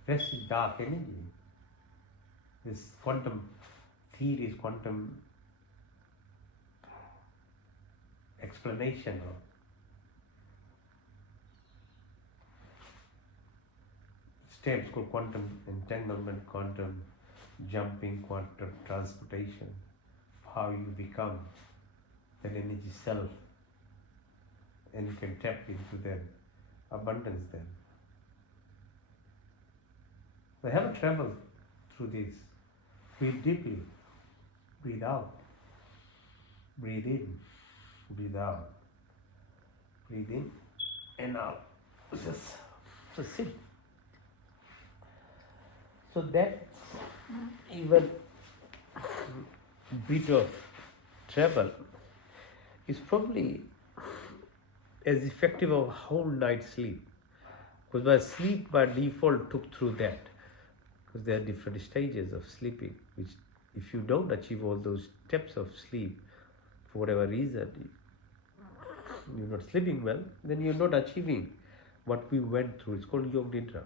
Rest is dark energy. This quantum theory is quantum explanation of steps called quantum entanglement, quantum jumping, quantum transportation, how you become that energy self, and you can tap into that abundance then. So have a travel through this. Breathe deeply, breathe out, breathe in, breathe out, breathe in and out. Just sit. So that even bit of travel is probably as effective as a whole night's sleep. Because by sleep by default took through that. Because there are different stages of sleeping, which if you don't achieve all those steps of sleep, for whatever reason, you're not sleeping well, then you're not achieving what we went through. It's called Yoga Nidra.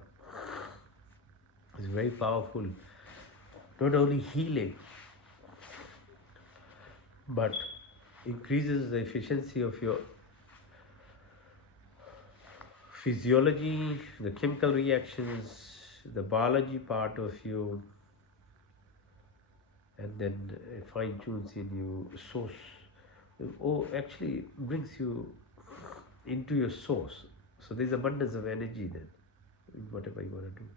It's very powerful, not only healing, but increases the efficiency of your physiology, the chemical reactions, the biology part of you, and then fine tunes in your source, or actually brings you into your source. So there's abundance of energy then, in whatever you want to do.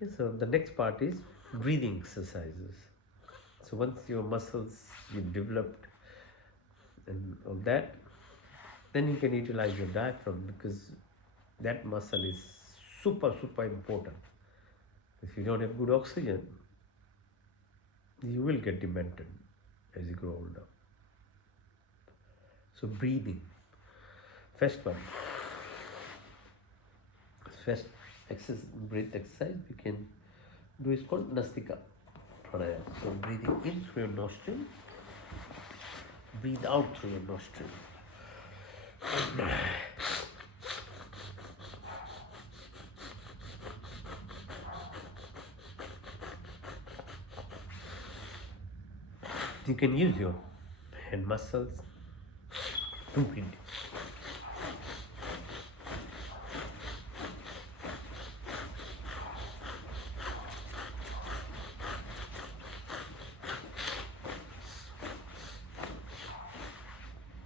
Okay, so the next part is breathing exercises. So once your muscles you've developed and all that, then you can utilize your diaphragm, because that muscle is super important. If you don't have good oxygen, you will get demented as you grow older. So breathing, first one, first breath exercise you can do is called Nastika Pranayama. So breathing in through your nostril, breathe out through your nostril. You can use your hand muscles to breathe.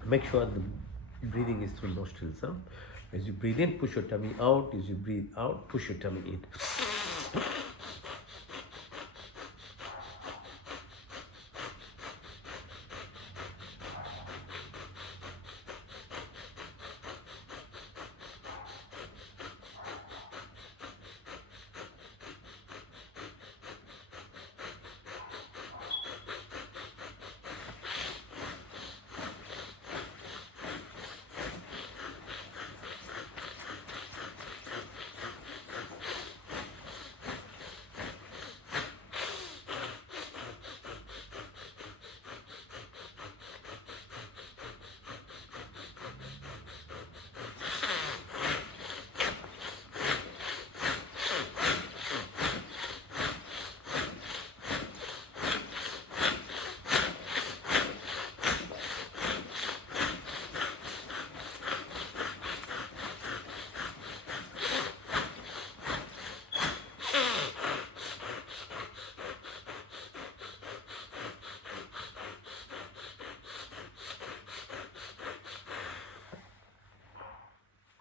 Make sure the breathing is through nostrils. As you breathe in, push your tummy out. As you breathe out, push your tummy in.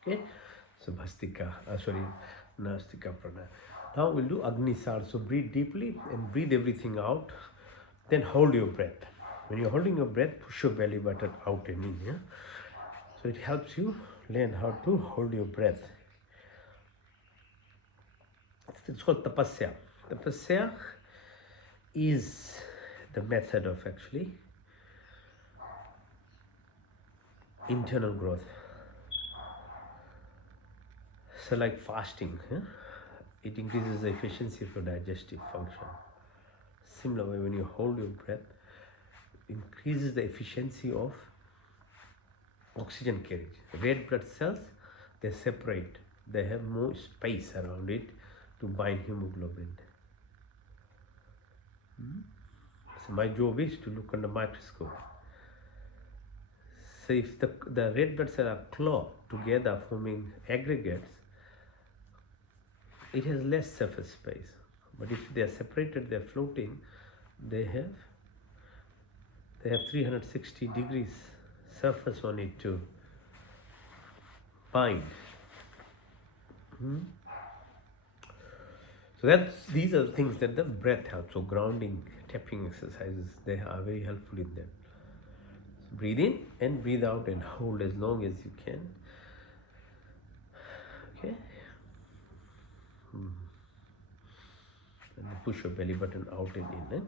Okay, so Bhastika, Nastika Prana. Now we'll do Agnisar. So breathe deeply and breathe everything out. Then hold your breath. When you're holding your breath, push your belly button out and in. Yeah? So it helps you learn how to hold your breath. It's called tapasya. Tapasya is the method of actually internal growth. So like fasting, it increases the efficiency of your digestive function. Similar way, when you hold your breath, increases the efficiency of oxygen carriage. Red blood cells, they separate. They have more space around it to bind hemoglobin. So my job is to look under microscope. So if the red blood cells are clogged together forming aggregates, it has less surface space. But if they are separated, they are floating, they have 360 degrees surface on it to bind. So these are the things that the breath helps. So grounding, tapping exercises, they are very helpful in that. So breathe in and breathe out and hold as long as you can. Okay. And push your belly button out and in.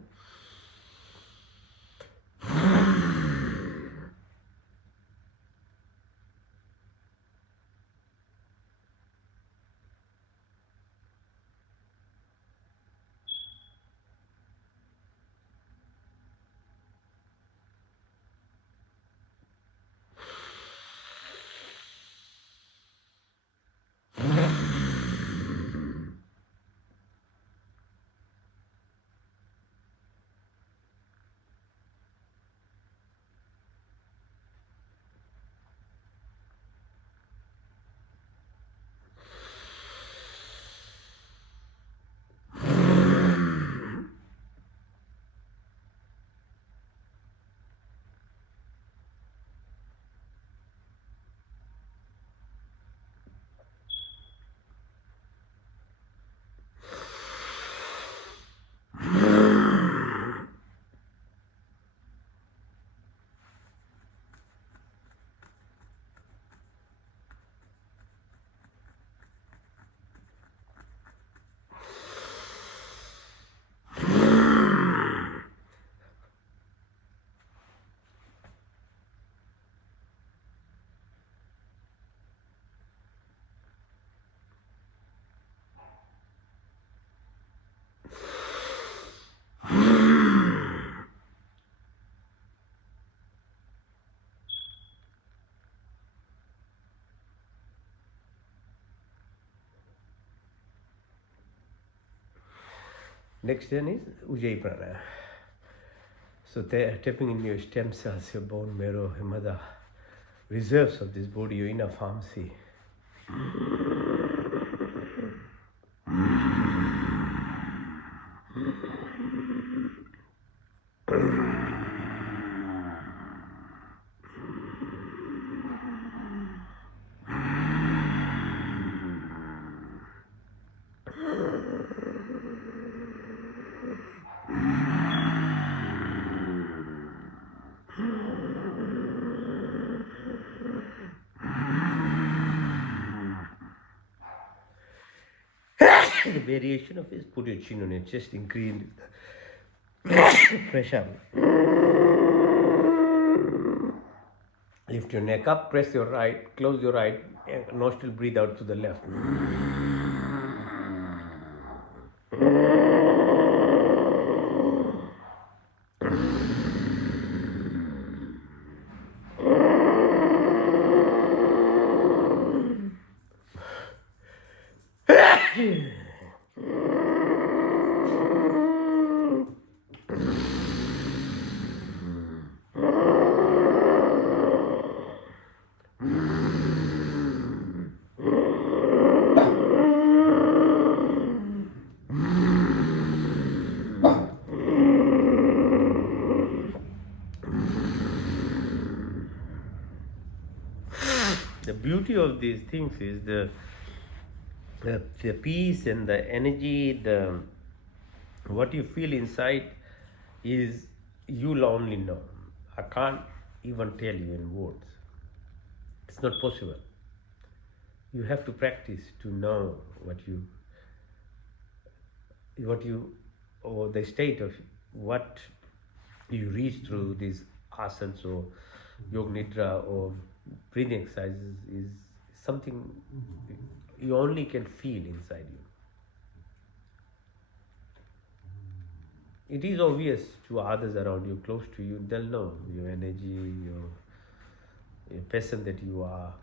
Next then is Ujjayi Prana. So tapping in your stem cells, your bone marrow, your mother reserves of this body, your inner pharmacy. The variation of is put your chin on your chest, increase the pressure. Lift your neck up, press your right, close your right, nostril, breathe out to the left. The beauty of these things is the peace and the energy, the what you feel inside is you'll only know. I can't even tell you in words. It's not possible. You have to practice to know what you or the state of what you reach through these asanas or yoga nidra or breathing exercises is something you only can feel inside you. It is obvious to others around you, close to you, they'll know your energy, your passion that you are.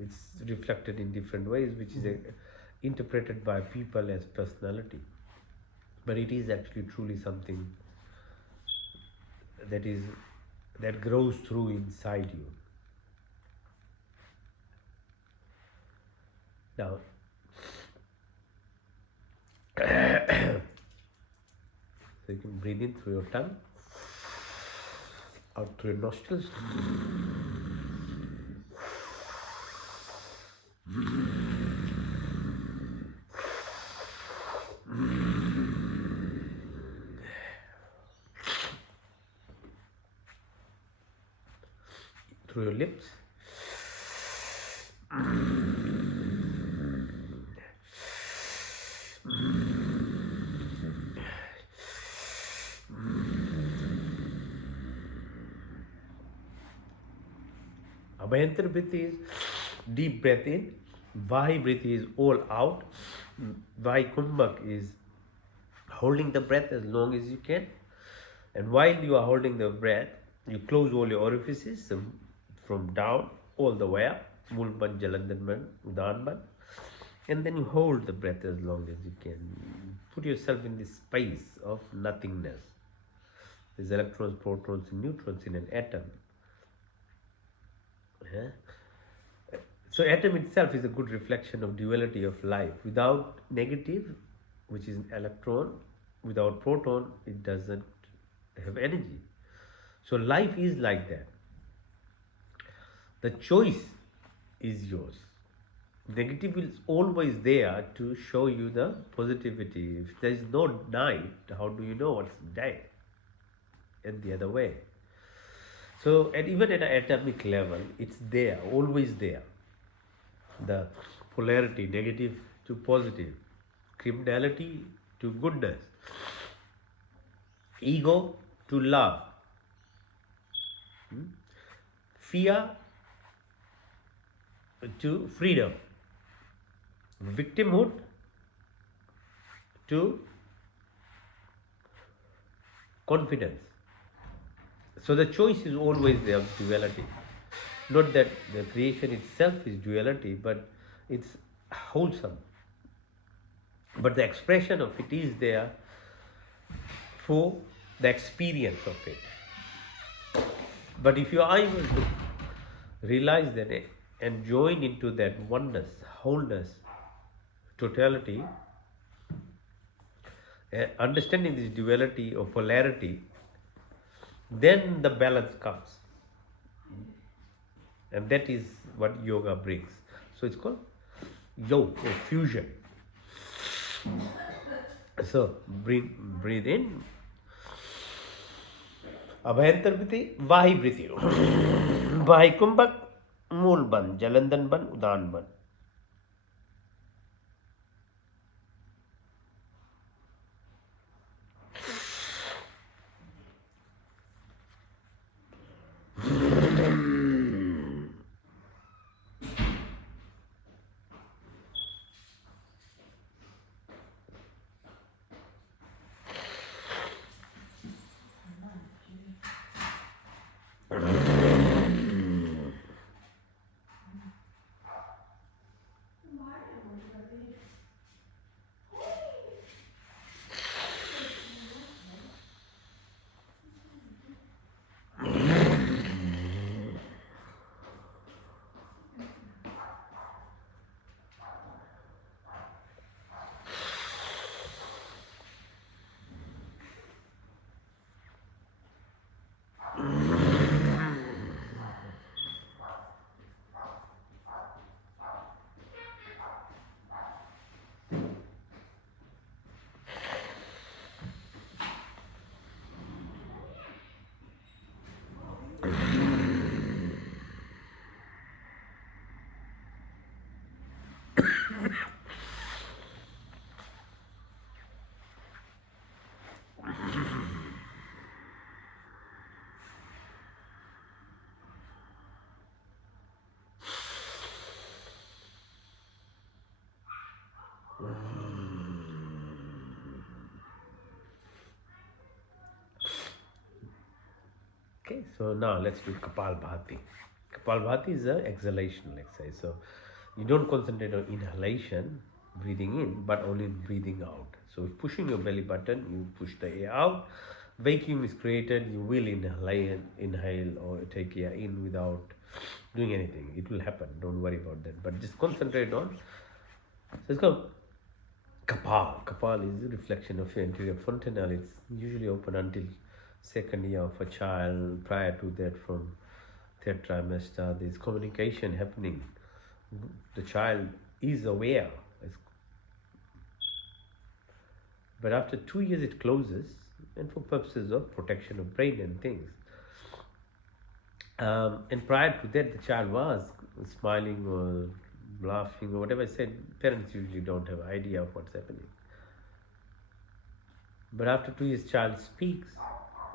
It's reflected in different ways, which is interpreted by people as personality. But it is actually truly something that grows through inside you. Now, so you can breathe in through your tongue, out through your nostrils. Through your lips. Abhyantar breath is deep breath in. Vahi breath is all out. Vahi kumbhak is holding the breath as long as you can. And while you are holding the breath, you close all your orifices from down all the way up. Mulban, Jalandharban, Udanban. And then you hold the breath as long as you can. Put yourself in this space of nothingness. There's electrons, protons, and neutrons in an atom. So atom itself is a good reflection of duality of life. Without negative, which is an electron, without proton, it doesn't have energy. So life is like that. The choice is yours. Negative is always there to show you the positivity. If there is no night, how do you know what's day? And the other way. So, and even at an atomic level, it's there, always there. The polarity, negative to positive, criminality to goodness, ego to love, fear to freedom, victimhood to confidence. So the choice is always there of duality. Not that the creation itself is duality, but it's wholesome. But the expression of it is there for the experience of it. But if you are able to realize that and join into that oneness, wholeness, totality, understanding this duality or polarity, then the balance comes. And that is what yoga brings. So it's called yoga or fusion. So breathe in. Abhyantar breath, Vahi breath. Vahi kumbhak, Mool ban, Jalandhan ban, Udan ban. Okay, so now let's do Kapalbhati. Kapalbhati is an exhalation exercise. So you don't concentrate on inhalation, breathing in, but only breathing out. So if pushing your belly button, you push the air out. Vacuum is created, you will inhale or take air in without doing anything. It will happen, don't worry about that. But just concentrate on. So it's called Kapal. Kapal is a reflection of your anterior fontanelle. It's usually open until second year of a child. Prior to that, from third trimester, there's communication happening. The child is aware. But after 2 years, it closes, and for purposes of protection of brain and things. And prior to that, the child was smiling or laughing or whatever I said. Parents usually don't have idea of what's happening. But after 2 years, child speaks,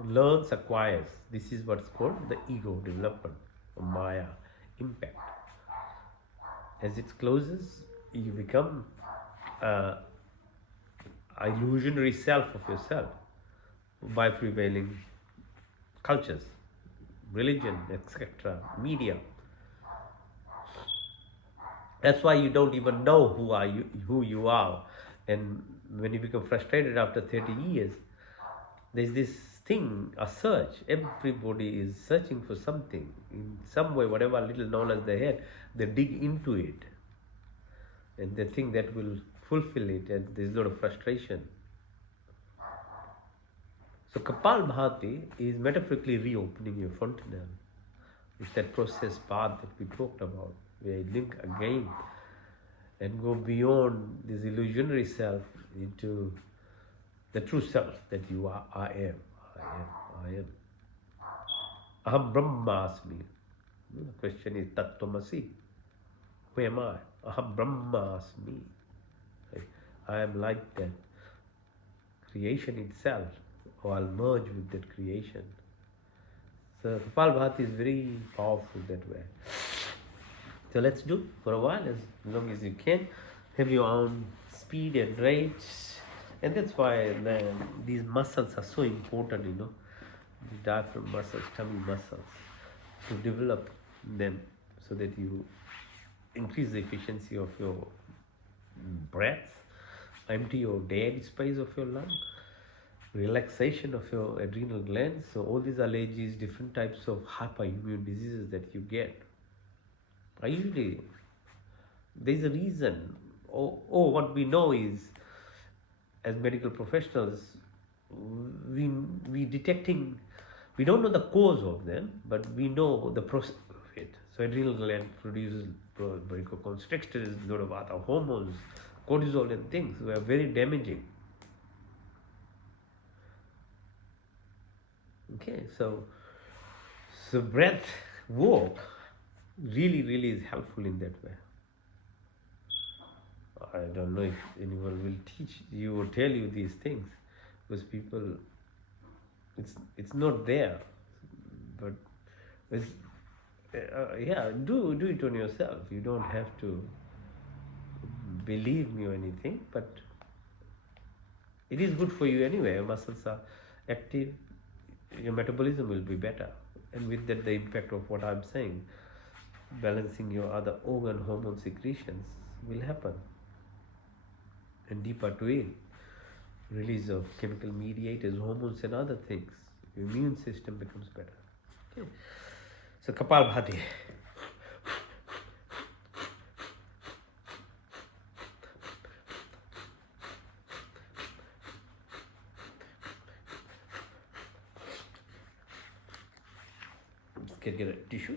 learns, acquires. This is what's called the ego development, or Maya impact. As it closes, you become an illusionary self of yourself by prevailing cultures, religion, etc., media. That's why you don't even know who you are. And when you become frustrated after 30 years, there's this thing, a search. Everybody is searching for something. In some way, whatever little knowledge they had, they dig into it. And they think that will fulfill it, and there's a lot of frustration. So Kapalbhati is metaphorically reopening your fontanelle. It's that process path that we talked about, where you link again and go beyond this illusionary self into the true self that you are. I am. Aham Brahmasmi. The question is Tattvamasi. Who am I? Aham Brahmasmi. I am like that creation itself, or I'll merge with that creation. So Kapalbhati is very powerful that way. So let's do for a while, as long as you can. Have your own speed and rate. And that's why these muscles are so important, the diaphragm muscles, tummy muscles, to develop them so that you increase the efficiency of your breath, empty your dead space of your lung, relaxation of your adrenal glands. So all these allergies, different types of hyperimmune diseases that you get, are usually, there's a reason. What we know is, as medical professionals, we detecting, we don't know the cause of them, but we know the process of it. So adrenal gland produces bronchoconstrictors, a lot of other hormones, cortisol and things, were very damaging. Okay, so breath work really is helpful in that way. I don't know if anyone will teach you or tell you these things, because people, it's not there. But it's, do it on yourself. You don't have to believe me or anything, but it is good for you anyway. Your muscles are active, your metabolism will be better, and with that, the impact of what I'm saying, balancing your other organ hormone secretions, will happen. And deeper to it, release of chemical mediators, hormones and other things, your immune system becomes better. Okay. So Kapalbhati. Just get a tissue.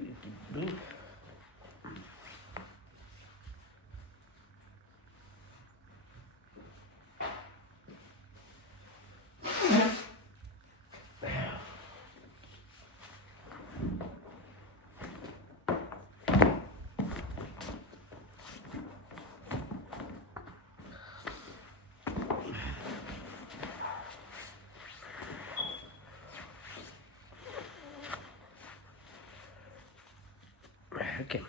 Okay.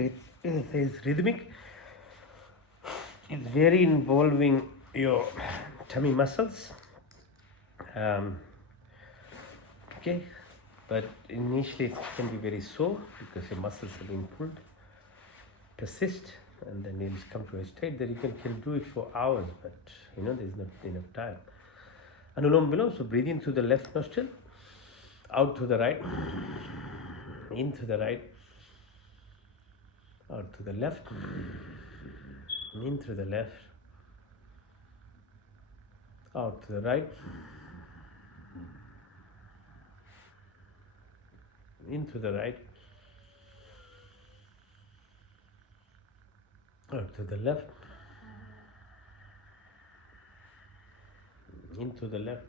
It's rhythmic. It's very involving your tummy muscles. Um, okay, but initially it can be very sore because your muscles are being pulled. Persist, and then you'll come to a state that you can do it for hours, but there's not enough time. Anulom Vilom, so breathe in through the left nostril, out to the right, in to the right, out to the left, in through the left, out to the right, into the right, out to the left, into the left,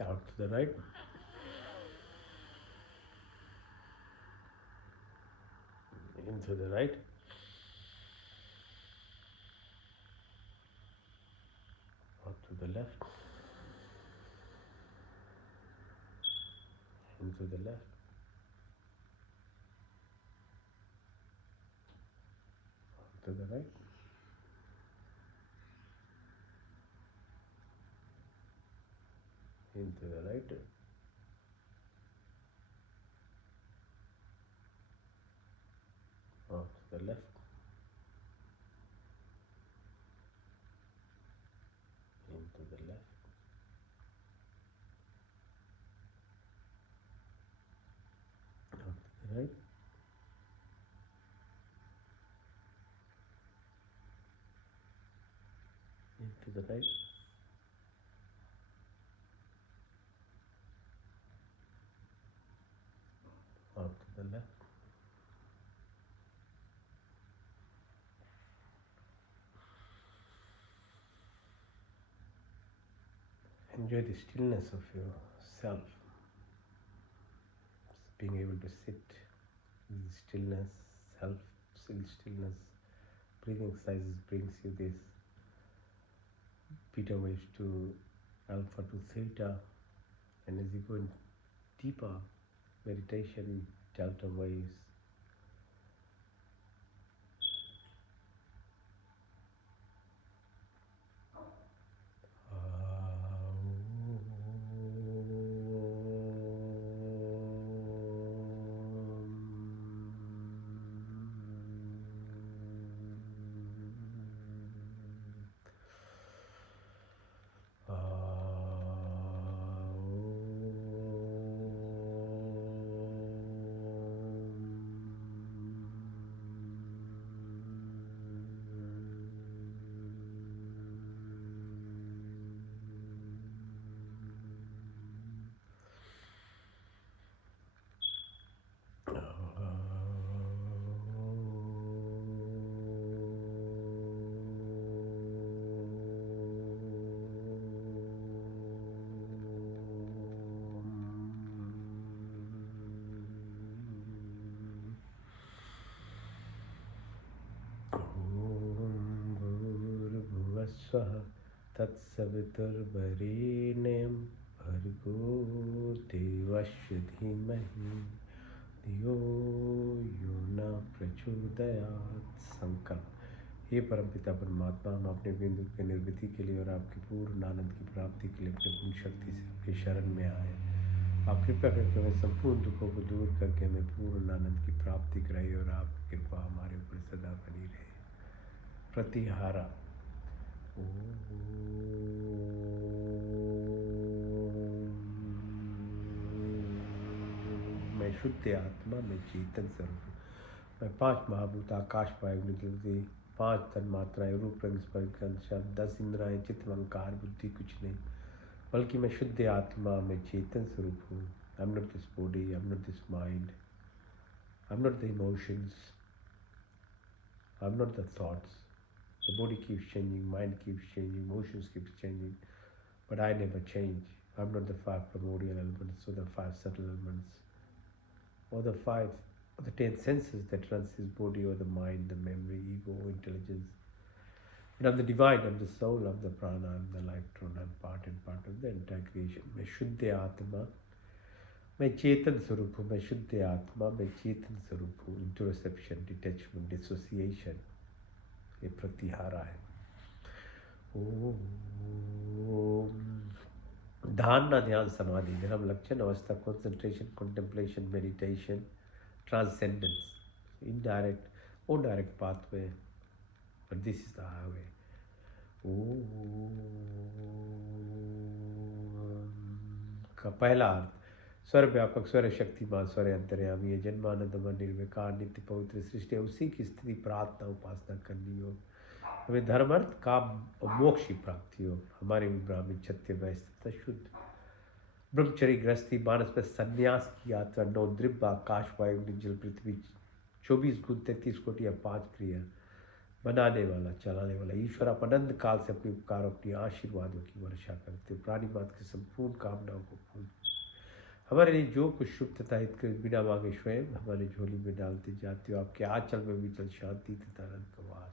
out to the right, into the right, out to the left, into the left, out to the right, into the right, out to the left, into the left, out to the right, into the right, out to the left. Enjoy the stillness of yourself, being able to sit in stillness, stillness. Breathing exercises brings you this beta waves to alpha to theta, and as you go in deeper meditation, delta waves. तत्सवितुर्वरेण्यं भर्गो देवस्य धीमहि धियो यो न प्रचोदयात्। संकल्प। हे परमपिता परमात्मा, हम अपने बिंदु की निर्वृत्ति के लिए और आपके पूर्ण आनंद की प्राप्ति के लिए अपनी पूर्ण शक्ति से आपकी शरण में आए। आप कृपा करके हमें संपूर्ण दुखों को दूर करके हमें पूर्ण आनंद की प्राप्ति कराइए और आपकी कृपा हमारे ऊपर सदा बनी रहे। प्रतिहारा। मैं शुद्ध आत्मा, मैं चेतन स्वरूप हूँ। मैं 5 महाभूत आकाश वायु पृथ्वी, 5 तन मात्राएं रूप रंग स्पर्श गंध शब्द, 10 इंद्रियां चित्त अहंकार बुद्धि कुछ नहीं, बल्कि मैं शुद्ध आत्मा, मैं चेतन स्वरूप हूँ। I am not this body, I am not this mind, I am not the emotions, I am not the thoughts. The body keeps changing, mind keeps changing, emotions keeps changing, but I never change. I'm not the 5 primordial elements or the 5 subtle elements or the 10 senses that runs this body or the mind, the memory, ego, intelligence. But I'm the divine, I'm the soul, I'm the prana, I'm the electron, I'm part and part of the entire creation. मैं शुद्ध आत्मा, मैं चेतन स्वरूप हूँ, मैं शुद्ध आत्मा, मैं चेतन स्वरूप हूँ। इंट्रोसेप्शन, डिटैचमेंट, डिसोसिएशन, ये प्रत्याहार है। ओम। धारणा, ध्यान, समाधि, dharma, lakshana, avastha, concentration, contemplation, meditation, transcendence, indirect और direct pathway, but this is the highway. का पहला अर्थ, स्वर व्यापक, स्वर शक्तिमान, स्वर अंतर्यामी है, जन्मानंदम, निर्विकार, नित्य पवित्र सृष्टि है, उसी की स्थिति प्रार्थना उपासना करनी हो। हमें धर्म, अर्थ, काम और मोक्ष की प्राप्ति हो। हमारे भी ब्राह्मण, क्षत्रिय, वैश्य, शुद्ध ब्रह्मचर्य, गृहस्थी, मानस में संन्यास की यात्रा, 9 द्रव्य, आकाश, वायु, जल, पृथ्वी, 24 गुण, 33 कोटि या 5 क्रिया, बनाने वाला, चलाने वाला ईश्वर, आप अनंत काल से अपने उपकार, अपनी आशीर्वादों की वर्षा करते हो। प्राणी मात्र की संपूर्ण कामनाओं को पूर्ण हमारे लिए जो कुछ शुभ तथा हित कर बिना मांगे स्वयं हमारे झोली में डालते जाते हो। आपके आंचल में विचल शांति तथा अनंत वास,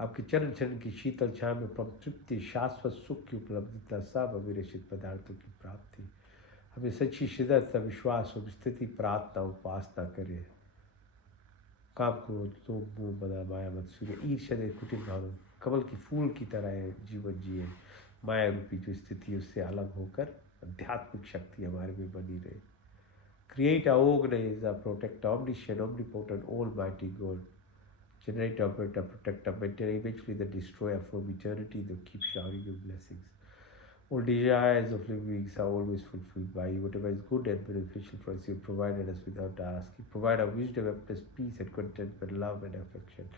आपके चरण चरण की शीतल छाया में परम तृप्ति, शाश्वत सुख की उपलब्धता, सब अविरक्षित पदार्थों की प्राप्ति। हमें सच्ची श्रद्धा तथा विश्वास और स्थिति प्रार्थना उपासना करें। काम क्रोध लोभ मोह मद माया मत्सर्य ईर्ष्या कुटिल भाव कमल की फूल की तरह है जीवन जिए। माया रूपी जो स्थिति उससे अलग होकर आध्यात्मिक शक्ति हमारे में बनी रहे। Create a organise a protect omniscient omnipotent almighty God, generate operate a protect a maintain eventually the destroyer from eternity that keep showering your blessings. All desires of living beings are always fulfilled by you. Whatever is good and beneficial for us, you provided us without asking. Provide our wisdom, happiness, peace, and contentment, love, and affection.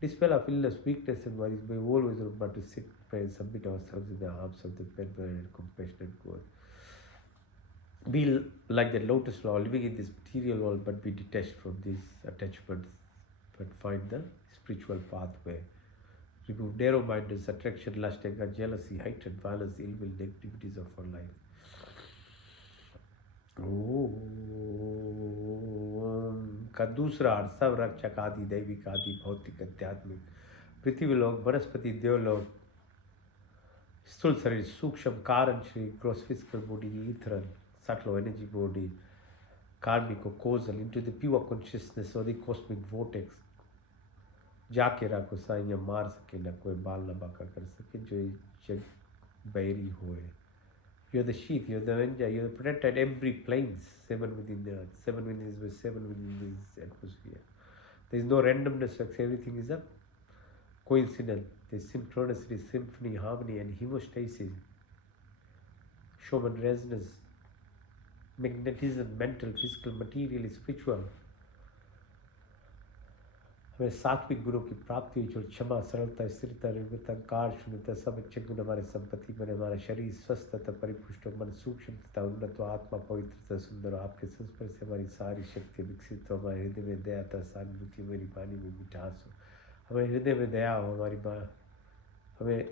Dispel our illness, weakness, and worries. May we always remember to seek prayer and submit ourselves in the arms of the benevolent and compassionate God. Be like the lotus flower, living in this material world, but be detached from these attachments, but find the spiritual pathway. Remove narrow-mindedness, attraction, lust, anger, jealousy, hatred, violence, ill will, negativities of our life. ओम का दूसरा अर्थ, सब रक्षक आदि, दैविक आदि, भौतिक, आध्यात्मिक, पृथ्वी लोक, वनस्पति, देवलोक, स्थूल शरीर, सूक्ष्म कारण शरीर, gross physical body, ethereal, subtle energy body, karmic or causal, into the pure consciousness or the cosmic vortex. जाके राखो साईं, या मार सके ना कोई, बाल ना बाका कर सके जो जग बैरी होए। You're the sheath, you're the avenger, you're the protector at every planes, 7 within the earth, 7 within this verse, 7 within this atmosphere. There is no randomness, everything is a coincidence. There's synchronicity, symphony, harmony, and hemostasis. Schumann resonance, magnetism, mental, physical, material, spiritual. हमें सात्विक गुणों की प्राप्ति हुई, जो क्षमा, सरलता, स्थिरता, निर्भरता, अहंकार, शून्यता, सब अच्छे गुण हमारे संपत्ति बने। हमारा शरीर स्वस्थ तथा परिपुष्ट, मन सूक्ष्म तथा उन्नत, आत्मा पवित्र तथा सुंदर। आपके संस्पर्श से हमारी सारी शक्ति विकसित हो। हमारे हृदय में दया तथा सहानुभूति, हमारी वाणी में मिठास हो। हमें हृदय में दया हो, हमारी हमें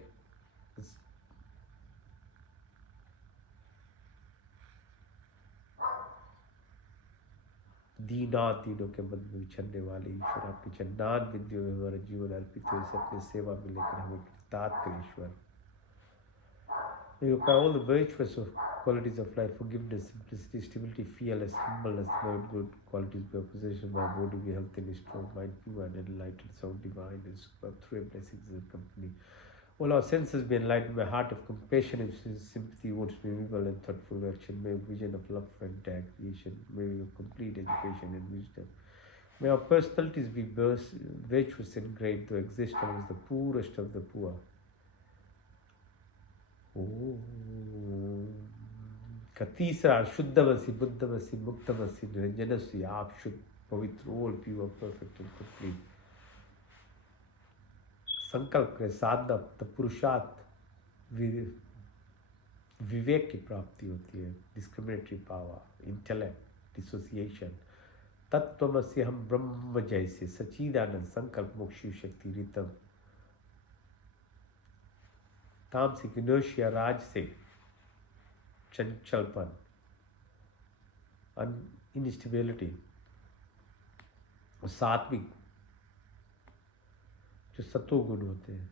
दीनों के मन में विचरने वाले ईश्वर, आपके चंदान बिंदियों में हमारा जीवन अर्पित हो, इसे अपनी सेवा में लेकर हमें कृतार्थ कर ईश्वर। May you apply all the virtuous of qualities of life, forgiveness, simplicity, stability, fearless, humbleness, my good qualities be our possession, my body be healthy and strong, mind pure and enlightened, sound divine and superb, through your blessings and company. All our senses be enlightened, my heart of compassion and sympathy, words be visible and thoughtful action, may vision of love and creation, may your complete education and wisdom. May our personalities be virtuous and great, to exist amongst the poorest of the poor. का तीसरा, शुद्धमसी, बुद्धमसी, मुक्तमसी, निरंजनसी, आप शुद्ध, पवित्र, all pure, perfect and complete. संकल्प करें, साधना, पुरुषार्थ, विवेक की प्राप्ति होती है, डिस्क्रिमिनेटरी पावर, इंटेलेक्ट, डिसोसिएशन। तत्वमसी, हम ब्रह्म जैसे, सच्चिदानंद, संकल्प, मोक्ष, शक्ति, रितम। तामसिक, इनर्शिया, राजसिक, चंचलपन, इनस्टेबिलिटी। और सात्विक, जो सत्वगुण होते हैं,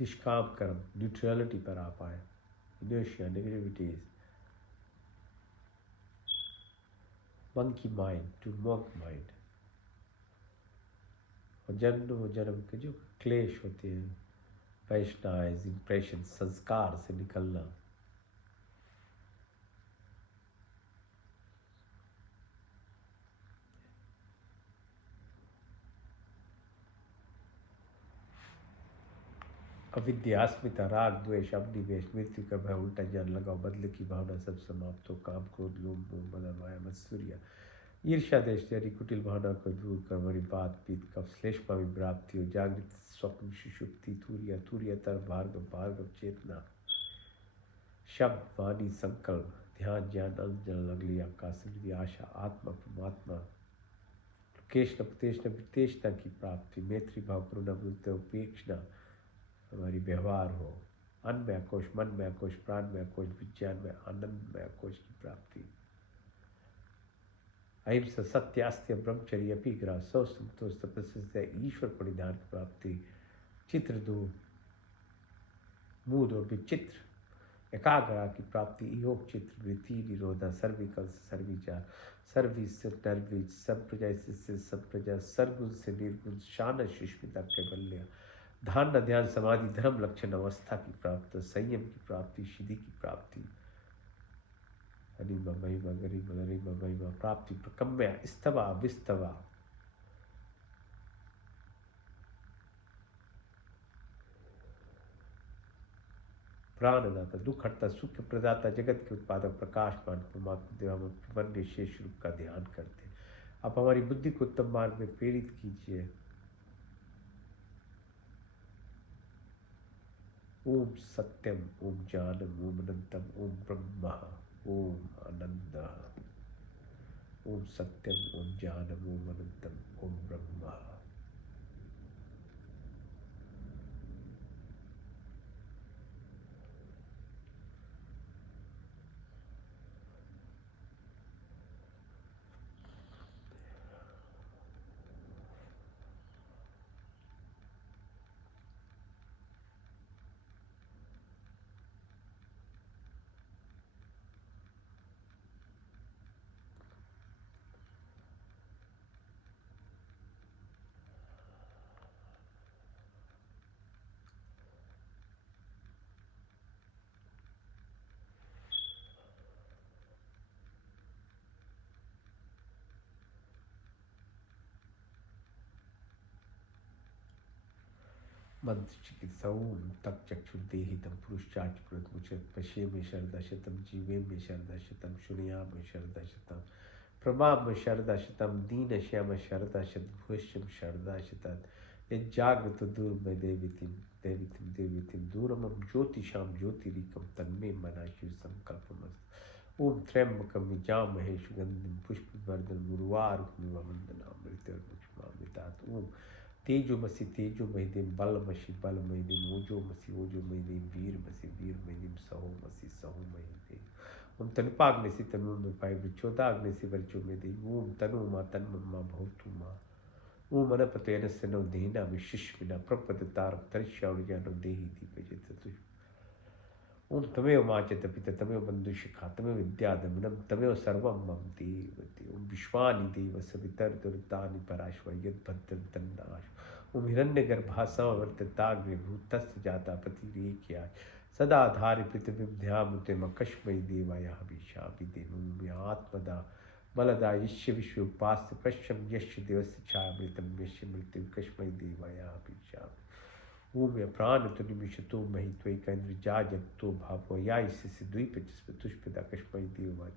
निष्काम कर्म, न्यूट्रलिटी पर आ पाए। inertia, negativity is monkey mind to monk mind. और जन्म के जो क्लेश होते हैं, वैष्णाइज इंप्रेशन, संस्कार से निकलना, अविद्या, अस्मिता, राग, द्वेष, अभिनिवेश, मृत्यु का भय, उल्टा ज्ञान लगाओ, बदले की भावना सब समाप्त हो, काम, क्रोध, लोभ, मोह, मद, माया, मत्सर्य, ईर्ष्या, देश, तेरी कुटिल भावना को दूर कर, हमारी बात पीत कफ श्लेष्मा में प्राप्ति हो, जागृत, स्वप्न, सुषुप्ति, तुरिया, तुरियतर, भार्गव, भार्गव, चेतना, शब्द, वाणी, संकल्प, ध्यान, ज्ञान, अंजन, अगली आकाश, समृद्धि, आशा, आत्मा, परमात्मा, कृष्ण, प्रतेष्ण, वितेष्णा की प्राप्ति, मैत्री भाव, करुणा, बुद्ध, उपेक्षणा, हमारी व्यवहार हो, अन्नमय कोश, मनमय कोश, प्राणमय कोश, विज्ञान में आनंदमय कोश की प्राप्ति, अहिंसा, सत्य, अस्त्य, ब्रह्मचर्य, अपिग्रह, सौ संतोष, तपस्या, ईश्वर परिधान की प्राप्ति, चित्र दो, मूड और विचित्र, एकाग्रता की प्राप्ति, योग, चित्र, वृत्ति, निरोधा, सर्विकल से सर्विचार, सर्विस से नर्विस, संप्रजय से संप्रजय, सरगुण से निर्गुण, शान सुष्मिता, कैबल्य, ध्यान, ध्यान, समाधि, धर्म, लक्षण, अवस्था की प्राप्ति, संयम की प्राप्ति, सिद्धि की प्राप्ति, अनिमा, महिमा, गरिमा, गरिमा, महिमा, प्राप्ति, प्रकम्या, स्तवा, विस्तवा, प्राणदाता, दुख हटता, सुख प्रदाता, जगत के उत्पादक, प्रकाशमान परमात्मा देव, हम प्रपन्न शेष रूप का ध्यान करते हैं। आप हमारी बुद्धि को उत्तम मार्ग में प्रेरित कीजिए। ओम सत्यम, ओम जानम, ओम अनंतम, ओम ब्रह्म, ओम आनंद, ओम सत्यम, ओम जानम, ओम अनंतम, ओम ब्रह्म। मंत्र चिकित्सा, ओम तक चक्षुर्देहितम पुरुषाच मुचत, पश्ये में शरदा शतम, जीवे में शरदा शतम, शुनिया में शरदा शतम, प्रमाम शरदा शतम, दीन श्याम शरदा शत, भूष्यम शरदा शतत, यज्जाग्रत दूर में देवितिम देवितिम देवितिम, दूरमम ज्योतिषाम ज्योतिरिकम, तन्मे मनाशु संकल्पमस्त। ओम त्र्यंबकम यजामहे सुगंधिम पुष्पवर्धनम, उर्वारुकमिव वंदनामृतर्मुक्षमामृतात्। ओम तेजोमसि तेजोमहिदिम, बलमसि बलमहिदिम, ओजोमसि ओजोमहिदिम, वीरमसि वीरमहिदिम, सहोमसि सहोमहिदिम। ओम तनुपाग्निसि तनुर्निपाय, वृक्षोदाग्निसि वृक्षोमेदिम। ओम तनुमा तन्ममा भवतु मा। ओम अनपतेन से नो देहिना विशिष्मिना, प्रपदतारं तरिष्यावृजानो देहि दीपजित। ओम तमेव माचत पिता, तमेव बंधुशिखा, तमेव विद्यादमनम, तमेव सर्वं मम देवते। ओम विश्वानि देव सवितर्दुर्तानि पराश्व यद्भद्रं तन्नाश। ओम हिरण्यगर्भा समवर्तताग्रे भूतस्य जाता पतिरेक्या, सदा धारि पृथिवीं ध्यामुते मकश्मयि देवाय हविषापि देव। ओम आत्मदा बलदा यस्य विश्व उपास्य, पश्यम यस्य देवस्य छायामृतं, यस्य मृत्यु कश्मयि देवाय हविषापि। ओम या प्राण तो निमिषतो मही त्वयि केन्द्र जा जगतो भावो, या इससे द्वीप जिसमें तुष्पदा कश्मयि देवाय।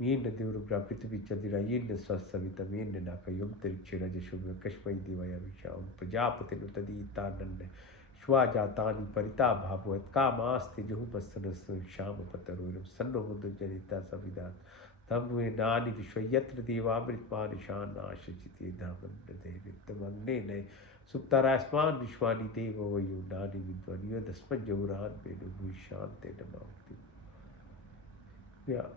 येन देवरुग्रा पृथ्वी चंद्रा, येन स्वसवितम, येन नाकयम तरिक्षेण जशुभ कश्मयि देवाय विषा। ओम प्रजापति नुतदीतानंद श्वा जातानि परिता भावो, कामास्ते जुहुमस्तन श्याम पतरोरम, सन्नो बुद्ध जनिता सविदात, तम वे नानि विश्व यत्र देवामृतमान शान आशचिते धामन देवितम। अग्ने नये सुप्तारास्मान विश्वानि देव वयो नानि विद्वानि, यदस्मज्जौरान वेदो भूषान्ते नमामि। या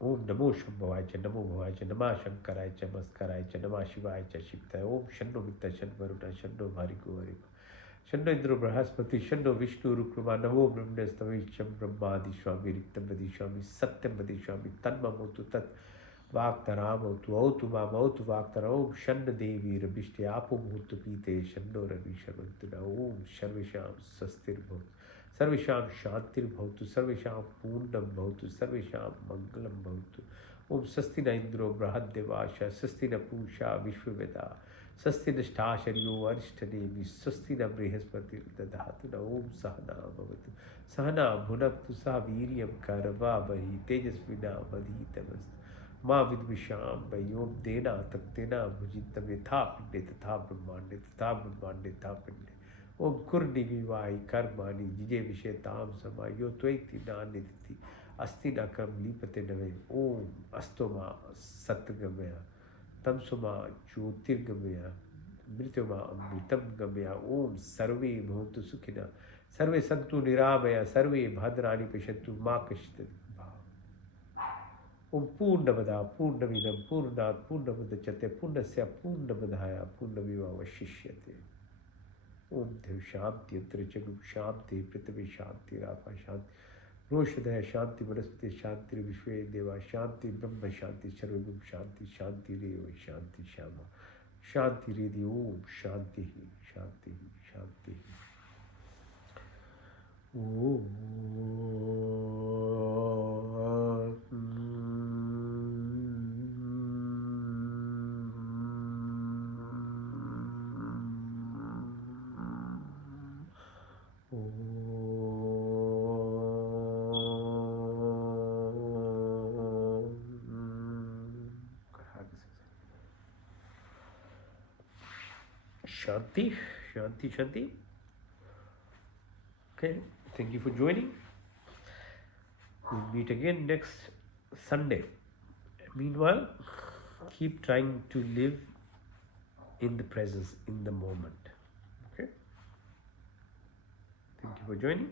ओम नमो शंभवाय च, नमो भवाय च, नमः शंकराय च, मस्कराय च, नमः शिवाय च, शिवताय। ओम शन्नो मित्र शन्नो वरुण शन्नो Bhargo haricot, Shando Indra Brahaspati, Shando Vishnu Rukrama, Namo Brahmnestamicham Brahmadi Swami, Riktamadi Swami, Satyamadi Swami, Tanmamotu Tat, Vaktaramautu, Autu Vaktara, Om Shanda Devi, Rabishti Apu Mutu Pite, Shando Ravi Sharvantuna, Om Sharvisham Sastir Bhut, Sarvisham Shantir Bhautu, Sarvisham Purnam Bhautu, Sarvisham Mangalam Bhautu, Om Sastina Indro Brahadevasha, Sastina Pusha Vishwaveda, Sastina Stasharyo Arishtadevi, Sastina Brihaspati Dadhatuna, Om Sahana Bhavatu, Sahana Bhunaptu Sahaviryam Karavavahi, Tejasvina Madhitamastu, Ma Vidvisham Bayom Dena Taktena Bhujitam Yatha Pinde Tatha Brahmande Tatha Pinde. Om Kurni Vivai Karmani Jije Vishetam Sama Yo Tvaiti Naniditi Asti Nakam Lipate Nave Om Astoma Satgamaya Tamsuma Jyotirgamaya Mrityama Amritam Gamaya Om Sarve Bhavantu Sukhina Sarve Santu Niramaya Sarve Bhadrani Pashantu Ma Kashita Om Purnamada Purnamidam Purnat Purnamudachate Purnasya Purnamadhaya Purnamiva Vashishyate Om Dev Shanti Antarjagam Shanti Prithvi Shanti Rapa Shanti Roshadaya Shanti Vanaspati Shanti Vishwe Deva Shanti Brahma Shanti Sarvagam Shanti Shanti Reva Shanti Shama Shanti Redi Om Shanti Shanti Shanti Shanti, Shanti, Shanti. Okay, thank you for joining. We'll meet again next Sunday. Meanwhile, keep trying to live in the presence, in the moment. Okay, thank you for joining.